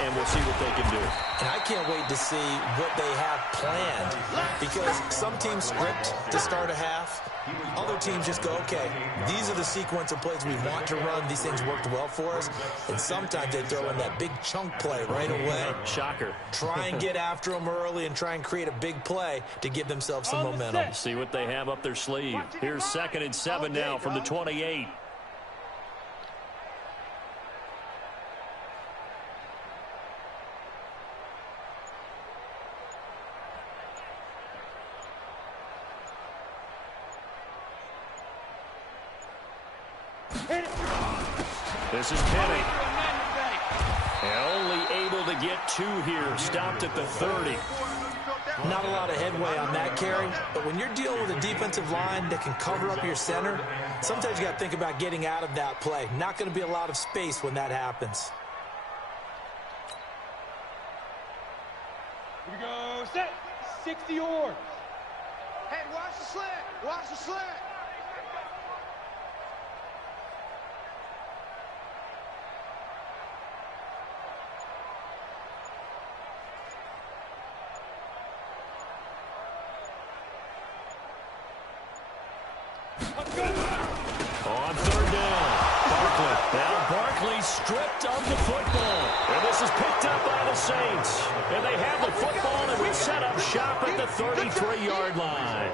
and we'll see what they can do. And I can't wait to see what they have planned, because some teams script to start a half. Other teams just go, okay, these are the sequence of plays we want to run. These things worked well for us. And sometimes they throw in that big chunk play right away. Shocker. Try and get after them early and try and create a big play to give themselves some momentum. See what they have up their sleeve. Here's 2nd and 7 now from the 28. This is Penny. And only able to get 2 here. Stopped at the 30. Not a lot of headway on that carry, but when you're dealing with a defensive line that can cover up your center, sometimes you got to think about getting out of that play. Not going to be a lot of space when that happens. Here we go. Set. 60 yards. Hey, watch the slant. Watch the slant. On 3rd down, Barkley. Now Barkley stripped of the football. And this is picked up by the Saints. And they have the football and will set up shop at the 33-yard line.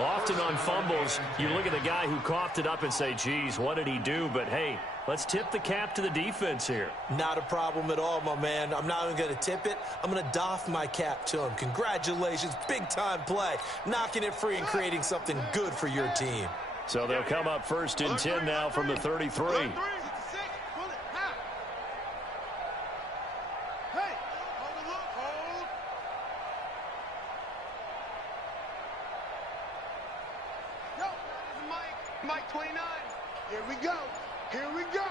Often on fumbles, you look at the guy who coughed it up and say, geez, what did he do? But, hey, let's tip the cap to the defense here. Not a problem at all, my man. I'm not even going to tip it. I'm going to doff my cap to him. Congratulations, big-time play. Knocking it free and creating something good for your team. So they'll come up 1st and 10 now from the 33. Mike 29. Here we go. Here we go.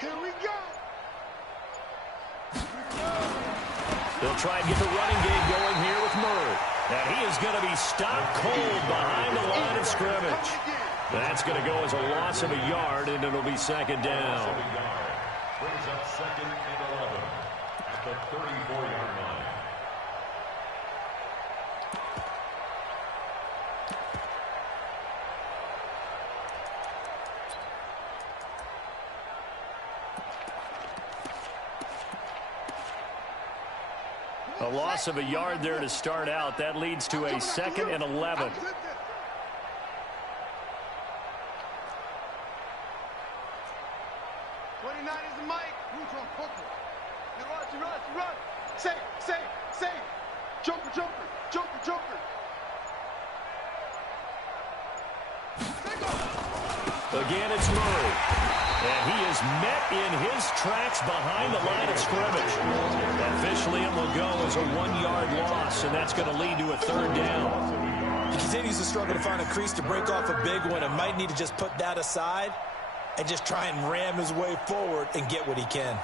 Here we go. They'll try and get the running game going here with Murray. And he is going to be stopped cold behind the line of scrimmage. That's going to go as a loss of a yard, and it'll be 2nd down. Brings up 2nd and 11 at the 34-yard line. A loss of a yard there to start out. That leads to a 2nd and 11. Say. Joker. Again, it's Murray. And he is met in his tracks behind the line of scrimmage. Officially, it will go as a 1-yard loss, and that's going to lead to a 3rd down. He continues to struggle to find a crease to break off a big one and might need to just put that aside and just try and ram his way forward and get what he can.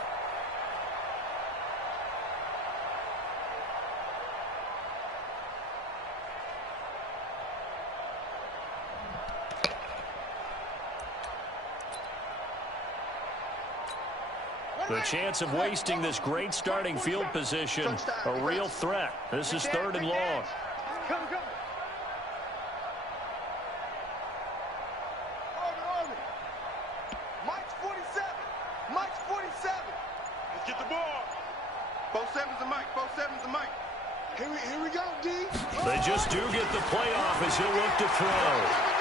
The chance of wasting this great starting field position, a real threat. This is 3rd and long. Come. Mike's 47. Let's get the ball. Both sevens and Mike. Here we go, D. They just do get the playoff as he'll look to throw.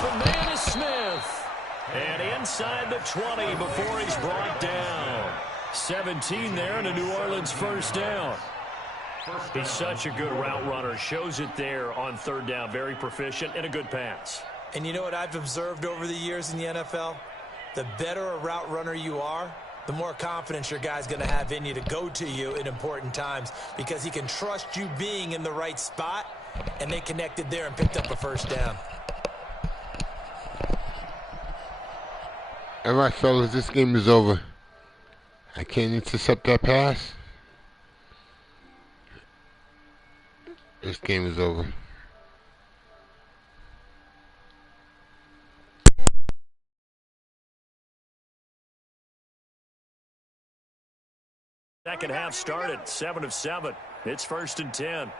from man is Smith. And inside the 20 before he's brought down. 17 there and a New Orleans first down. He's such a good route runner. Shows it there on third down. Very proficient and a good pass. And you know what I've observed over the years in the NFL? The better a route runner you are, the more confidence your guy's going to have in you to go to you in important times because he can trust you being in the right spot, and they connected there and picked up a first down. All right, fellas, this game is over. I can't intercept that pass. This game is over. Second half started, 7 of 7. It's 1st and 10.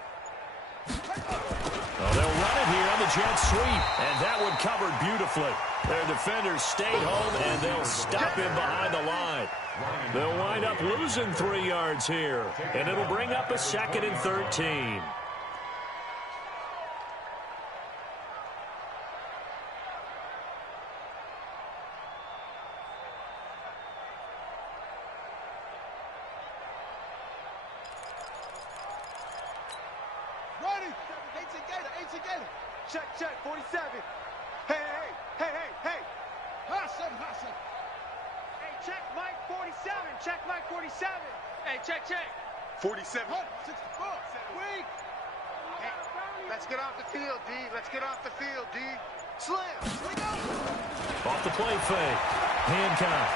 Oh, they'll run it here on the jet sweep, and that one covered beautifully. Their defenders stayed home, and they'll stop him behind the line. They'll wind up losing 3 yards here, and it'll bring up a 2nd and 13. Check, check, 47. Hey, hey, hey, hey, hey. Hot 7, hot 7. Hey, check Mike 47. Check Mike 47. Hey, check, check. 47. 64. Weak. Hey, let's get off the field, D. Let's get off the field, D. Slam. Here we go. Off the play fake. Hancock.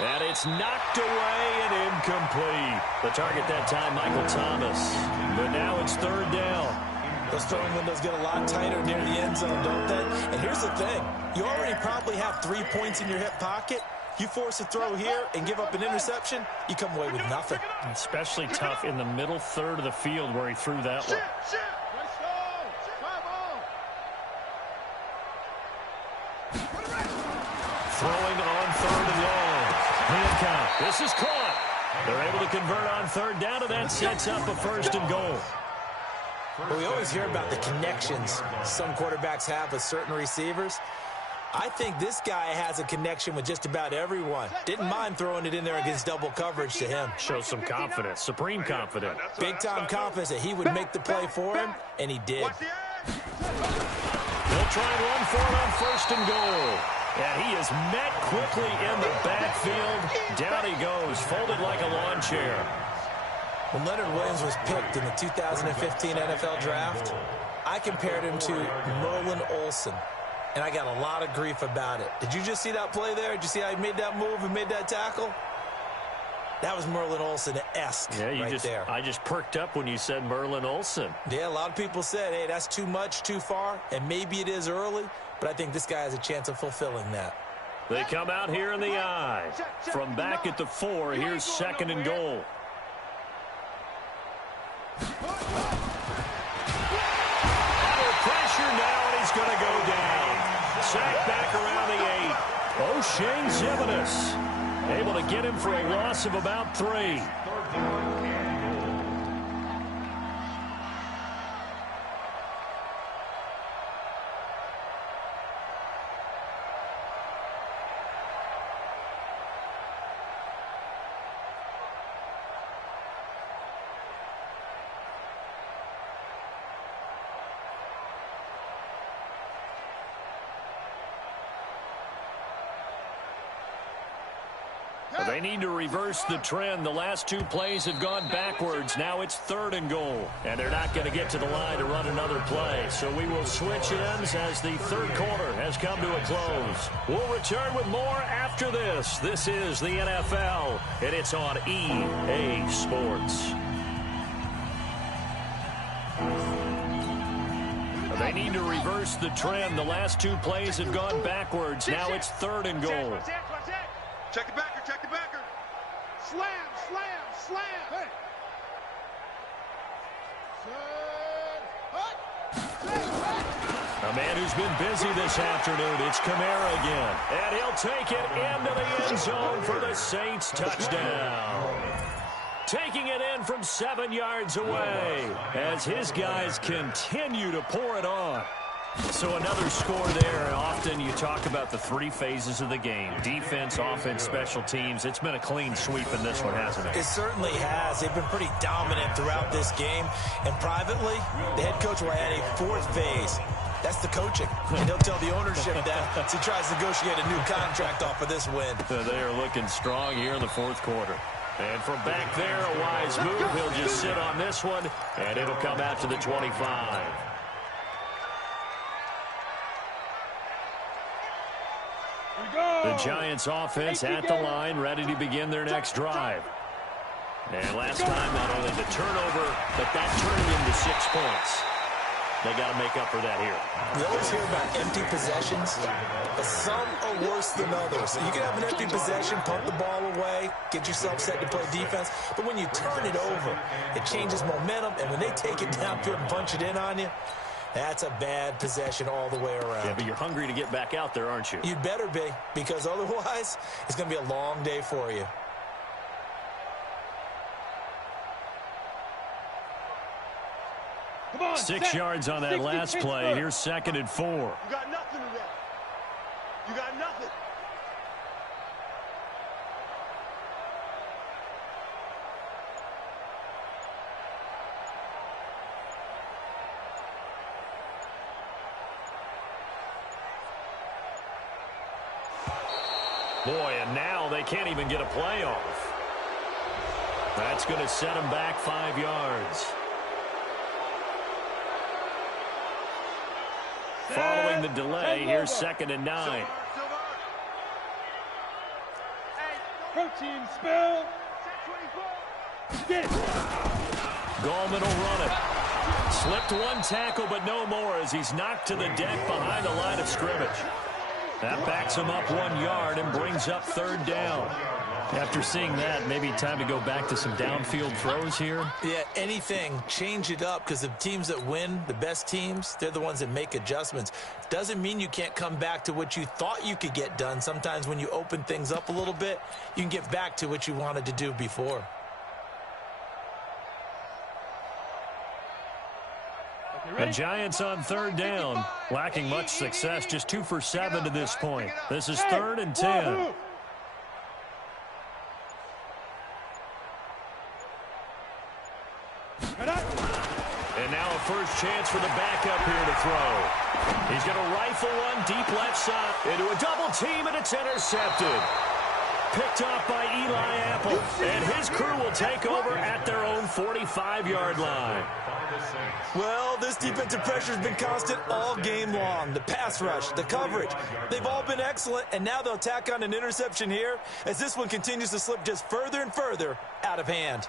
And it's knocked away and incomplete. The target that time, Michael Thomas. But now it's 3rd down. Those throwing windows get a lot tighter near the end zone, don't they? And here's the thing. You already probably have 3 points in your hip pocket. You force a throw here and give up an interception, you come away with nothing. Especially tough in the middle third of the field where he threw that one. Throwing on 3rd and long. Hancock. This is caught. They're able to convert on 3rd down, and that sets up a 1st and goal. Well, we always hear about the connections some quarterbacks have with certain receivers. I think this guy has a connection with just about everyone. Didn't mind throwing it in there against double coverage to him. Shows some confidence, supreme confidence. Big-time confidence that he would make the play for him, and he did. They'll try and run for it on 1st and goal. And he is met quickly in the backfield. Down he goes, folded like a lawn chair. When Leonard Williams was picked in the 2015 NFL Draft, I compared him to Merlin Olsen, and I got a lot of grief about it. Did you just see that play there? Did you see how he made that move and made that tackle? That was Merlin Olsen-esque there. I just perked up when you said Merlin Olsen. Yeah, a lot of people said, hey, that's too much, too far, and maybe it is early, but I think this guy has a chance of fulfilling that. They come out here in the I. From back at the 4, here's 2nd and goal. Under pressure now, and he's going to go down. Sacked back around the 8. O'Shane Zimenez able to get him for a loss of about 3. They need to reverse the trend. The last 2 plays have gone backwards. Now it's 3rd and goal. And they're not going to get to the line to run another play. So we will switch ends as the 3rd quarter has come to a close. We'll return with more after this. This is the NFL, and it's on EA Sports. They need to reverse the trend. The last 2 plays have gone backwards. Now it's 3rd and goal. Check the backer, check the backer. Slam, slam, slam. Hey. A man who's been busy this afternoon. It's Kamara again. And he'll take it into the end zone for the Saints touchdown. taking it in from 7 yards away as his guys continue to pour it on. So another score there, and often you talk about the 3 phases of the game. Defense, offense, special teams. It's been a clean sweep in this one, hasn't it? It certainly has. They've been pretty dominant throughout this game. And privately, the head coach will add a 4th phase. That's the coaching. And he'll tell the ownership that as he tries to negotiate a new contract off of this win. They are looking strong here in the 4th quarter. And from back there, a wise move. He'll just sit on this one, and it'll come out to the 25. The Giants offense at the line, ready to begin their next drive. And last time, not only the turnover, but that turned into 6 points. They got to make up for that here. We always hear about empty possessions, but some are worse than others. You can have an empty possession, pump the ball away, get yourself set to play defense, but when you turn it over, it changes momentum, and when they take it downfield and punch it in on you, that's a bad possession all the way around. Yeah, but you're hungry to get back out there, aren't you? You'd better be, because otherwise, it's going to be a long day for you. Come on, 6 yards on that last play. Here's 2nd and 4. You got nothing to that. You got nothing. Boy, and now they can't even get a play off. That's going to set them back 5 yards. Following the delay, here's 2nd and 9. Protein spill. Get it. Gallman will run it. Slipped 1 tackle, but no more as he's knocked to the deck behind the line of scrimmage. That backs him up 1 yard and brings up 3rd down. After seeing that, maybe time to go back to some downfield throws here. Yeah, anything. Change it up, because the teams that win, the best teams, they're the ones that make adjustments. Doesn't mean you can't come back to what you thought you could get done. Sometimes when you open things up a little bit, you can get back to what you wanted to do before. The Giants on 3rd down, lacking much success, just 2 for 7 to this point. This is 3rd and 10. And now a first chance for the backup here to throw. He's going to rifle one deep left side into a double team, and it's intercepted. Picked off by Eli Apple, and his crew will take over at their own 45-yard line. Well, this defensive pressure has been constant all game long. The pass rush, the coverage, they've all been excellent, and now they'll tack on an interception here as this one continues to slip just further and further out of hand.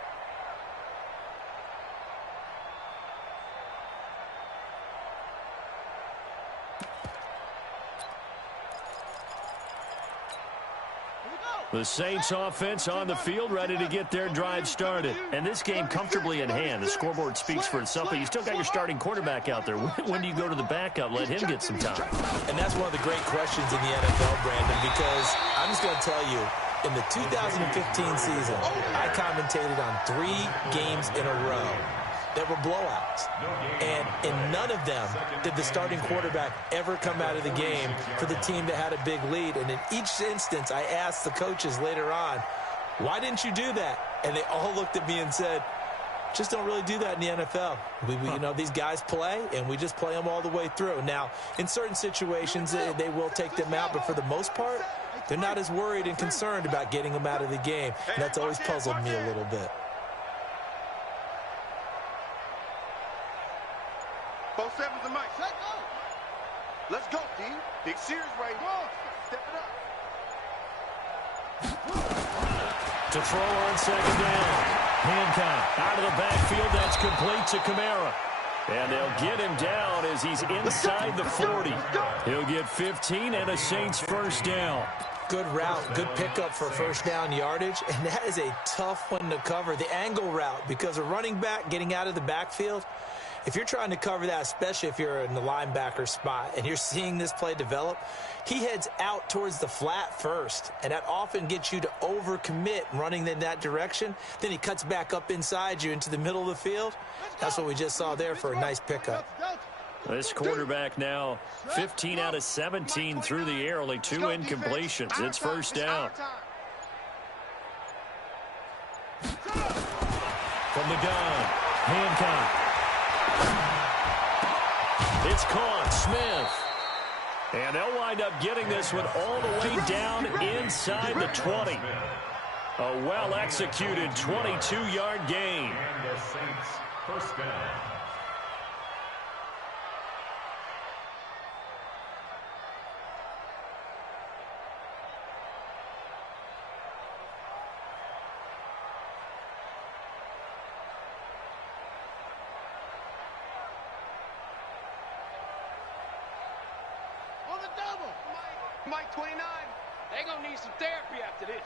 The Saints offense on the field, ready to get their drive started. And this game comfortably in hand. The scoreboard speaks for itself, but you still got your starting quarterback out there. When do you go to the backup? Let him get some time. And that's one of the great questions in the NFL, Brandon, because I'm just going to tell you, in the 2015 season, I commentated on 3 games in a row that were blowouts. And in none of them did the starting quarterback ever come out of the game for the team that had a big lead. And in each instance, I asked the coaches later on, why didn't you do that? And they all looked at me and said, just don't really do that in the NFL. You know, these guys play, and we just play them all the way through. Now, in certain situations, they will take them out, but for the most part, they're not as worried and concerned about getting them out of the game. And that's always puzzled me a little bit. Both sevens and Mike. Let's go, D. Big series right here. Step it up. To throw on 2nd down. Hancock out of the backfield. That's complete to Kamara. And they'll get him down as he's inside the 40. He'll get 15 and a Saints first down. Good route, good pickup for first down yardage, and that is a tough one to cover. The angle route, because a running back getting out of the backfield, If you're trying to cover that, especially if you're in the linebacker spot and you're seeing this play develop, he heads out towards the flat first, and that often gets you to overcommit running in that direction. Then he cuts back up inside you into the middle of the field. That's what we just saw there for a nice pickup. This quarterback now 15 out of 17 through the air, only 2 incompletions. It's first down. From the gun, Hancock. It's caught, Smith. And they'll wind up getting this one all the way down inside the 20. A well-executed 22-yard gain. And the Saints first down. Mike 29, they're going to need some therapy after this.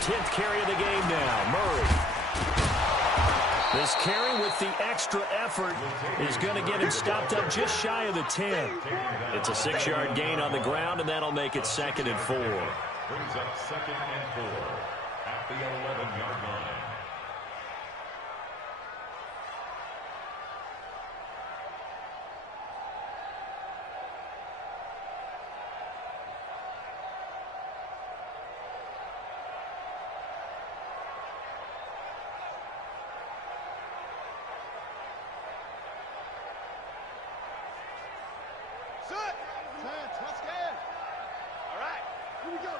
Tenth carry of the game now, Murray. This carry with the extra effort is going to get him stopped up just shy of the 10. It's a 6-yard gain on the ground, and that'll make it 2nd and 4. Brings up 2nd and 4 at the 11-yard line.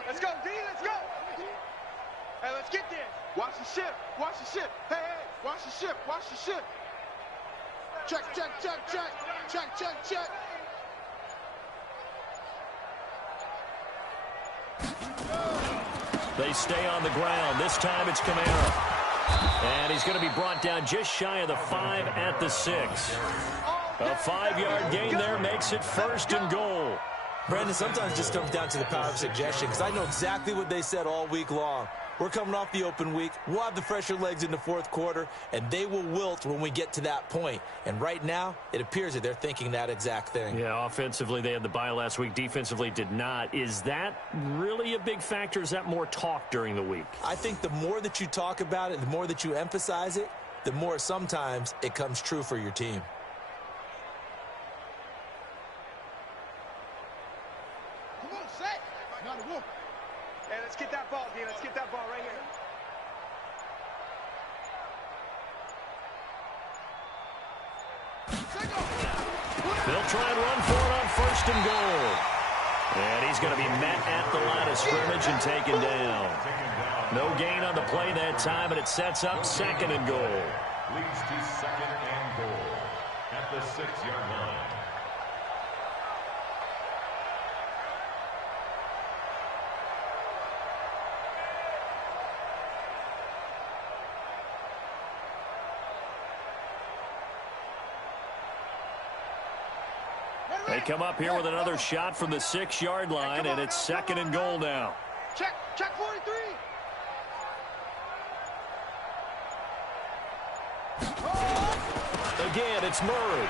Let's go, D, let's go. Hey, let's get this. Watch the ship, watch the ship. Hey, hey, watch the ship, watch the ship. Check, check, check, check. Check, check, check. They stay on the ground. This time it's Kamara. And he's going to be brought down just shy of the 5 at the 6. A 5-yard gain there makes it 1st and goal. Brandon, sometimes it just comes down to the power of suggestion, because I know exactly what they said all week long. We're coming off the open week. We'll have the fresher legs in the 4th quarter, and they will wilt when we get to that point. And right now, it appears that they're thinking that exact thing. Yeah, offensively, they had the bye last week. Defensively, did not. Is that really a big factor? Is that more talk during the week? I think the more that you talk about it, the more that you emphasize it, the more sometimes it comes true for your team. Hey, let's get that ball, D. Let's get that ball right here. They'll try and run for it on 1st and goal. And he's going to be met at the line of scrimmage and taken down. No gain on the play that time, and it sets up 2nd and goal. Leads to 2nd and goal at the 6-yard line. They come up here with another shot from the 6-yard line, and it's 2nd and goal now. Check 43. Again, it's Murray.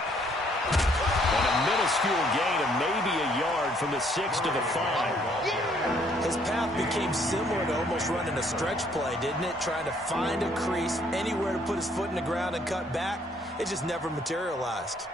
And a minuscule gain of maybe a yard from the 6 to the 5. His path became similar to almost running a stretch play, didn't it? Trying to find a crease, anywhere to put his foot in the ground and cut back. It just never materialized.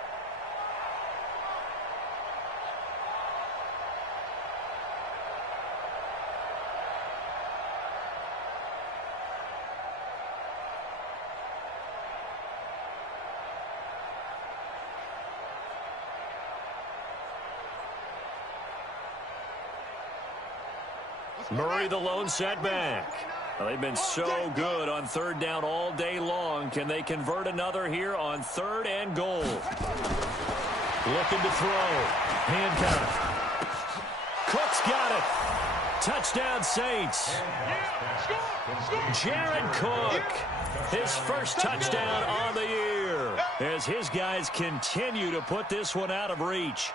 Murray, the lone setback. Well, they've been so good on 3rd down all day long. Can they convert another here on 3rd and goal? Looking to throw. Hancock. Cook's got it. Touchdown, Saints. Jared Cook, his first touchdown on the year, as his guys continue to put this one out of reach.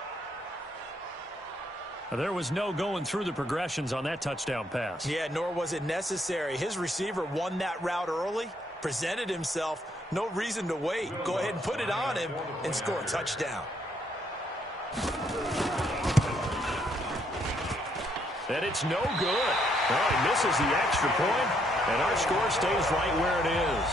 There was no going through the progressions on that touchdown pass. Yeah, nor was it necessary. His receiver won that route early, presented himself. No reason to wait. Go ahead and put it on him and score a touchdown. And it's no good. Well, he misses the extra point, and our score stays right where it is.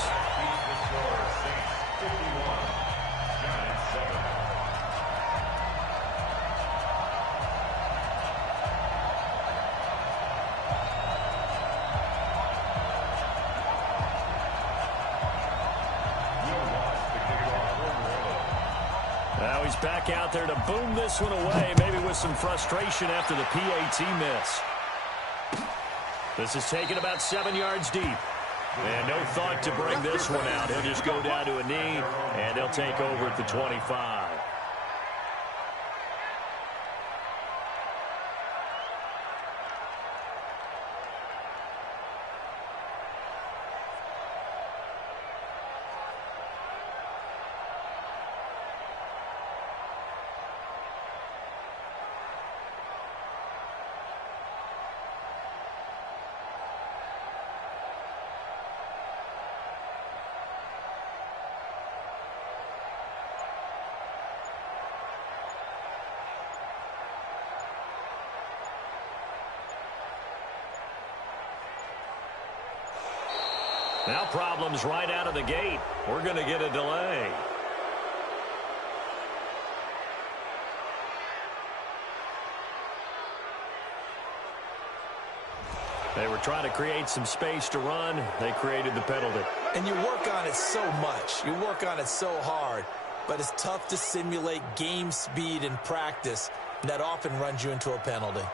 Now he's back out there to boom this one away, maybe with some frustration after the PAT miss. This is taken about 7 yards deep. And no thought to bring this one out. He'll just go down to a knee, and they'll take over at the 25. Now problems right out of the gate. We're going to get a delay. They were trying to create some space to run. They created the penalty. And you work on it so much. You work on it so hard. But it's tough to simulate game speed in practice. And that often runs you into a penalty.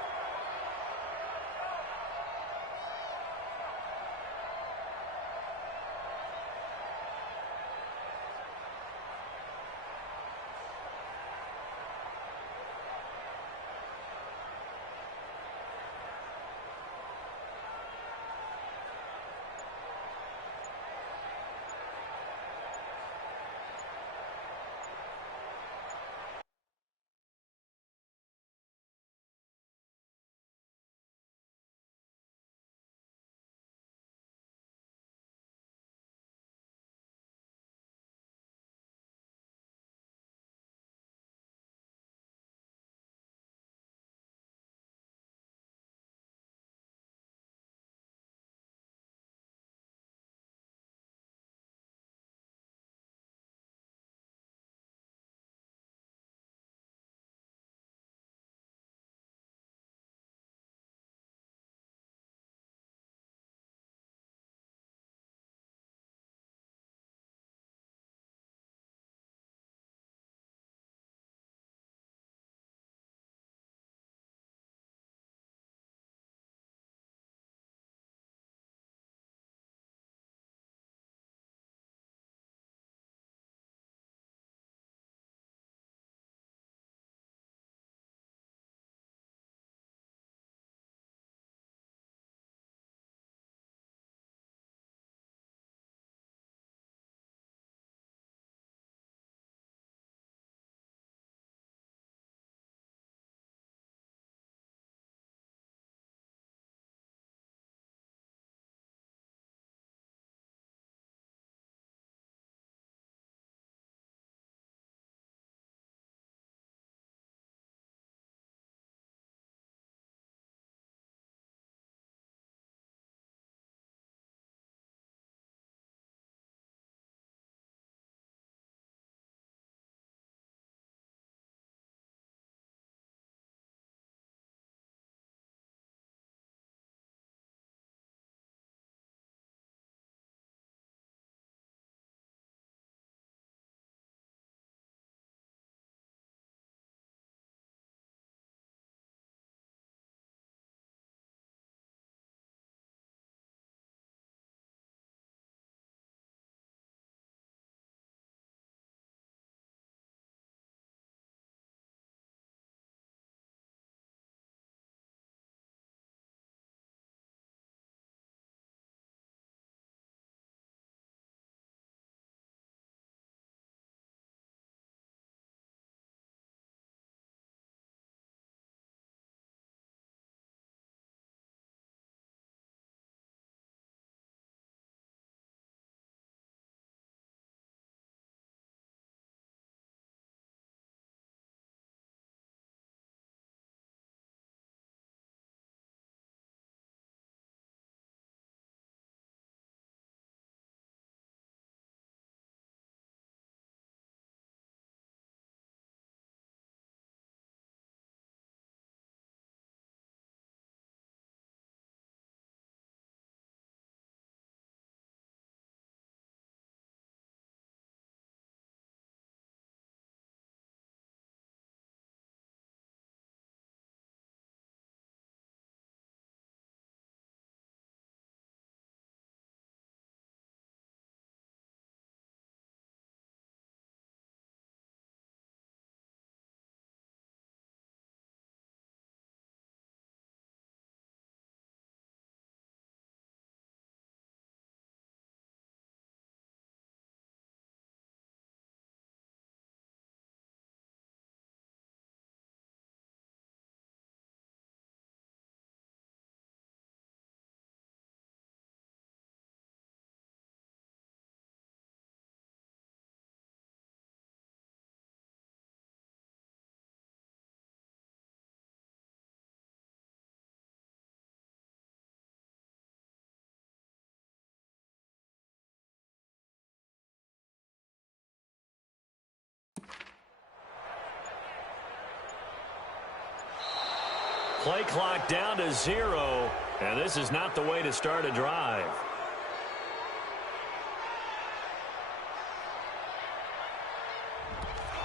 Play clock down to 0, and this is not the way to start a drive.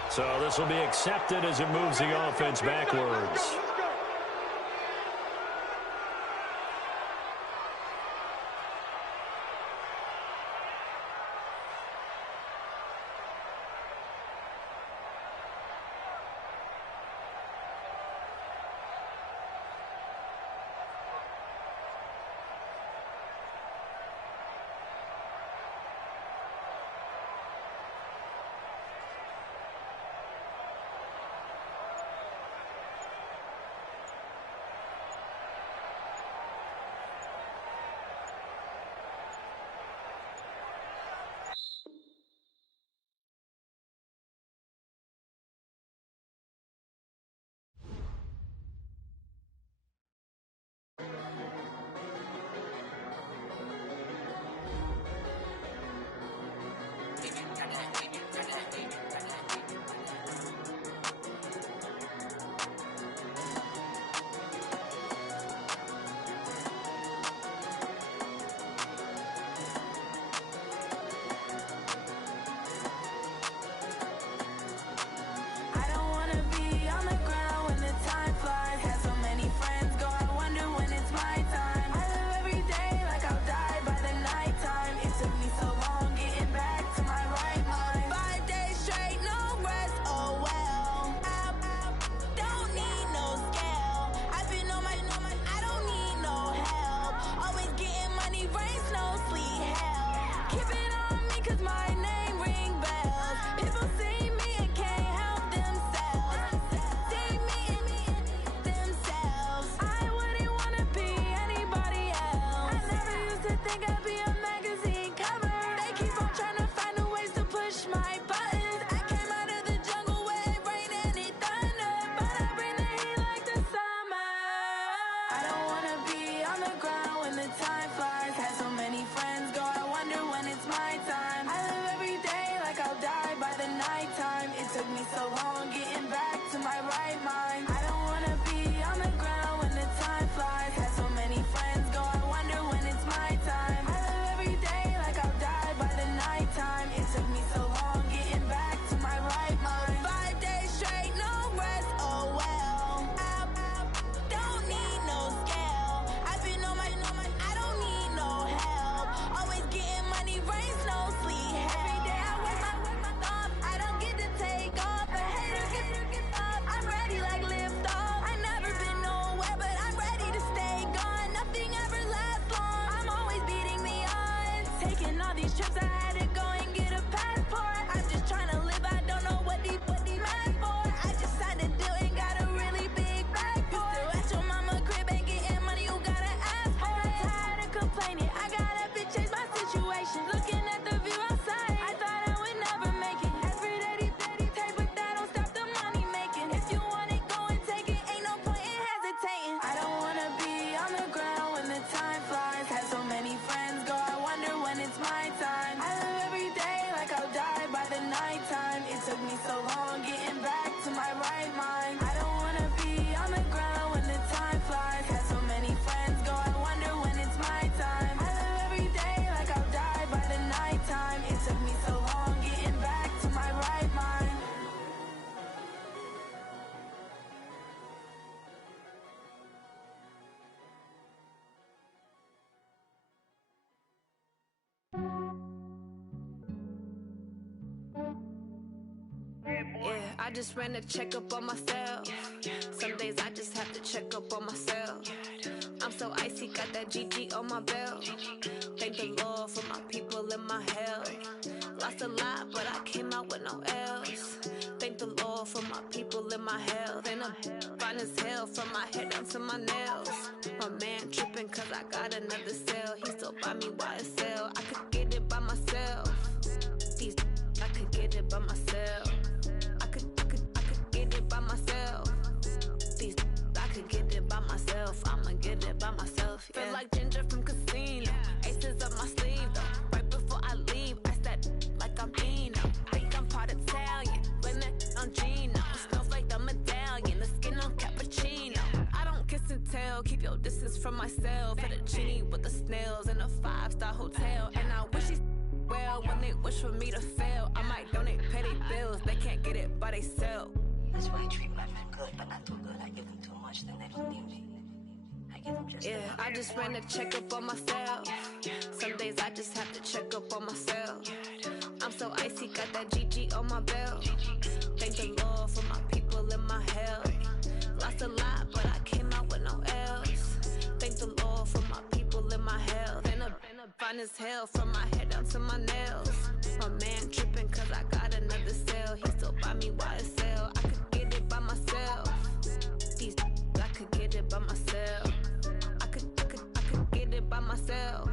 So this will be accepted as it moves the offense backwards. I just ran a checkup on myself. Some days I just have to check up on myself. I'm so icy, got that GG on my belt. Thank the Lord for my people and my health. Lost a lot, but I came out with no L's. Thank the Lord for my people and my health. And I'm fine as hell from my head down to my nails. My man tripping cause I got another cell. He still buy me YSL. I could get it by myself. These I could get it by myself. I could get it by myself. These I could get it by myself. I'ma get it by myself. Yeah. Feel like Ginger from Casino. Aces up my sleeve though. Right before I leave, I said like I'm Dino. Think I'm part Italian. When hell. Keep your distance from myself. Fettuccine with the snails in a 5-star hotel. And I wish these well when they wish for me to fail. I might donate, pay their bills. They can't get it by they sell. That's why I treat my men good, but not too good. I give them too much, then they don't need me. I give them just enough. I just ran a checkup on myself. Some days I just have to check up on myself. I'm so icy, got that GG on my belt. Thank the Lord for my people in my health. Lost a lot, but I came out with no else. Thank the Lord for my people in my health. And a fine as hell from my head down to my nails. My man tripping cause I got another cell. He still buy me YSL. I could get it by myself. These I could get it by myself. I could get it by myself.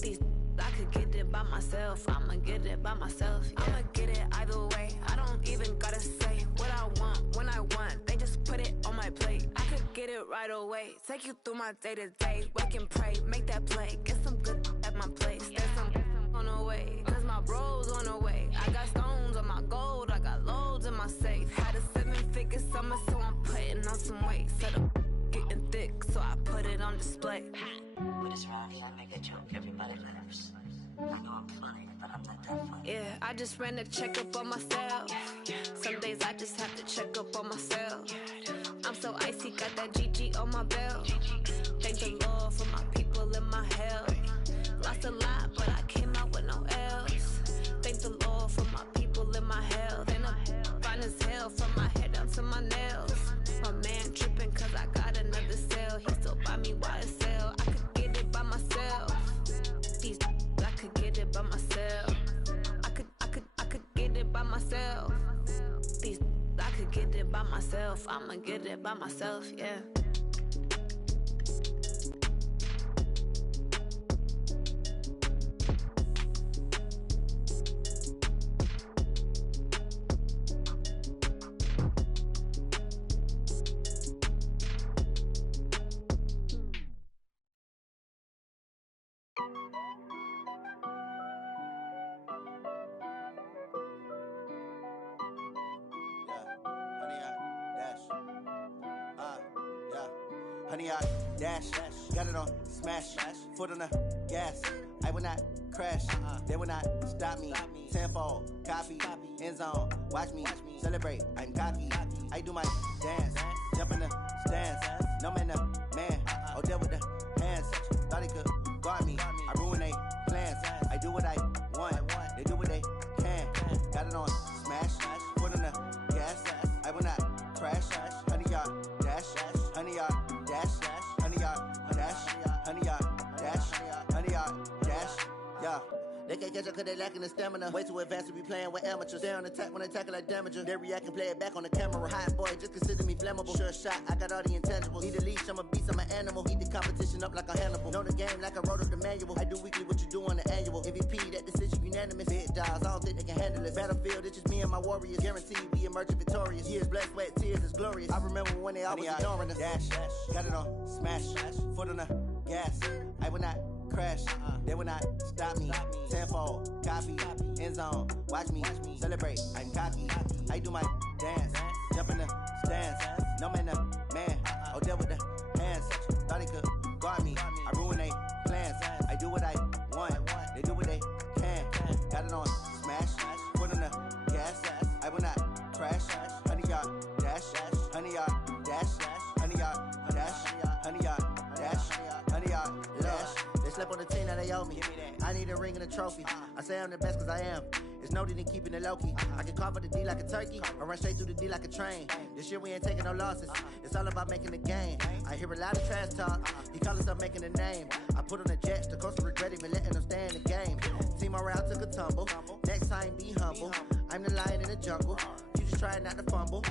These I could get it by myself. I'ma get it by myself. Yeah. I'ma get it either way. I don't even gotta say what I want when I want. They just put it on my plate. I could get it right away. Take you through my day to day. Wake and pray, make that play. Get some good at my place. There's some on the way. Cause my bro's on the way. I got stones on my gold. I got loads in my safe. Had a 7-figure summer, so I'm putting on some weight. Set up getting thick, so I put it on display. But it's around here, I make a joke. Everybody laughs. I know I'm funny, but I'm not that funny. Yeah, I just ran a checkup on myself. Some days I just have to check up on myself. I'm so icy, got that GG on my belt. Thank the Lord for my people in my health. Lost a lot, but I came out with no else. Thank the Lord for my people in my health. And I'm fine as hell from my head down to my nails. My man tripping cause I got another cell. He still buy me YSL. I could get it by myself. These I could get it by myself. I could get it by myself. These I could get it by myself. I'ma get it by myself, yeah. Honey, I dash, got it on smash, foot on the gas. I will not crash, they will not stop me. Tenfold, copy, end zone, watch me celebrate. I'm cocky, I do my dance, jump in the stands. No man, man, oh there with the hands. Thought he could guard me, I ruin they plans. I do what I want, they do what they can. Got it on smash, foot on the gas. I will not crash, honey, y'all dash, honey, y'all dash, honey, y'all dash, honey, y'all dash, honey, y'all dash, yeah. They can't catch up cause they lacking the stamina. Way too advanced to be playing with amateurs. Stay on attack when they tackle like damager. They react and play it back on the camera. Hot boy, just consider me flammable. Sure shot, I got all the intangibles. Need a leash, I'm a beast, I'm an animal. Eat the competition up like a Hannibal. Know the game like I wrote up the manual. I do weekly what you do on the annual. MVP, that decision unanimous. Big dogs, I don't think they can handle it. Battlefield, it's just me and my warriors. Guaranteed we emerge victorious. Years, blood, sweat, tears, is glorious. I remember when they always ignoring us. Dash, got it on smash, foot on the gas. I will not crash, they will not stop me. Tenfold, copy, end zone, watch me celebrate. I'm cocky, I do my dance, jump in the stands. No man, man, oh there with the hands. Thought he could guard me, I ruin they plans. I do what I want, they do what they can. Got it on smash, foot on the gas. I will not crash, honey y'all dash, honey y'all dash, honey y'all dash, honey y'all dash, honey y'all dash. They slept on the team that they owe me. I need a ring and a trophy. I say I'm the best cause I am. It's no need in keeping it low-key. I can carve up the D like a turkey or run straight through the D like a train. This year we ain't taking no losses. It's all about making the game. I hear a lot of trash talk. He call himself making a name. I put on the Jets. The coach regret even letting them stay in the game. Team morale took a tumble. Next time be humble. I'm the lion in the jungle. You just trying not to fumble.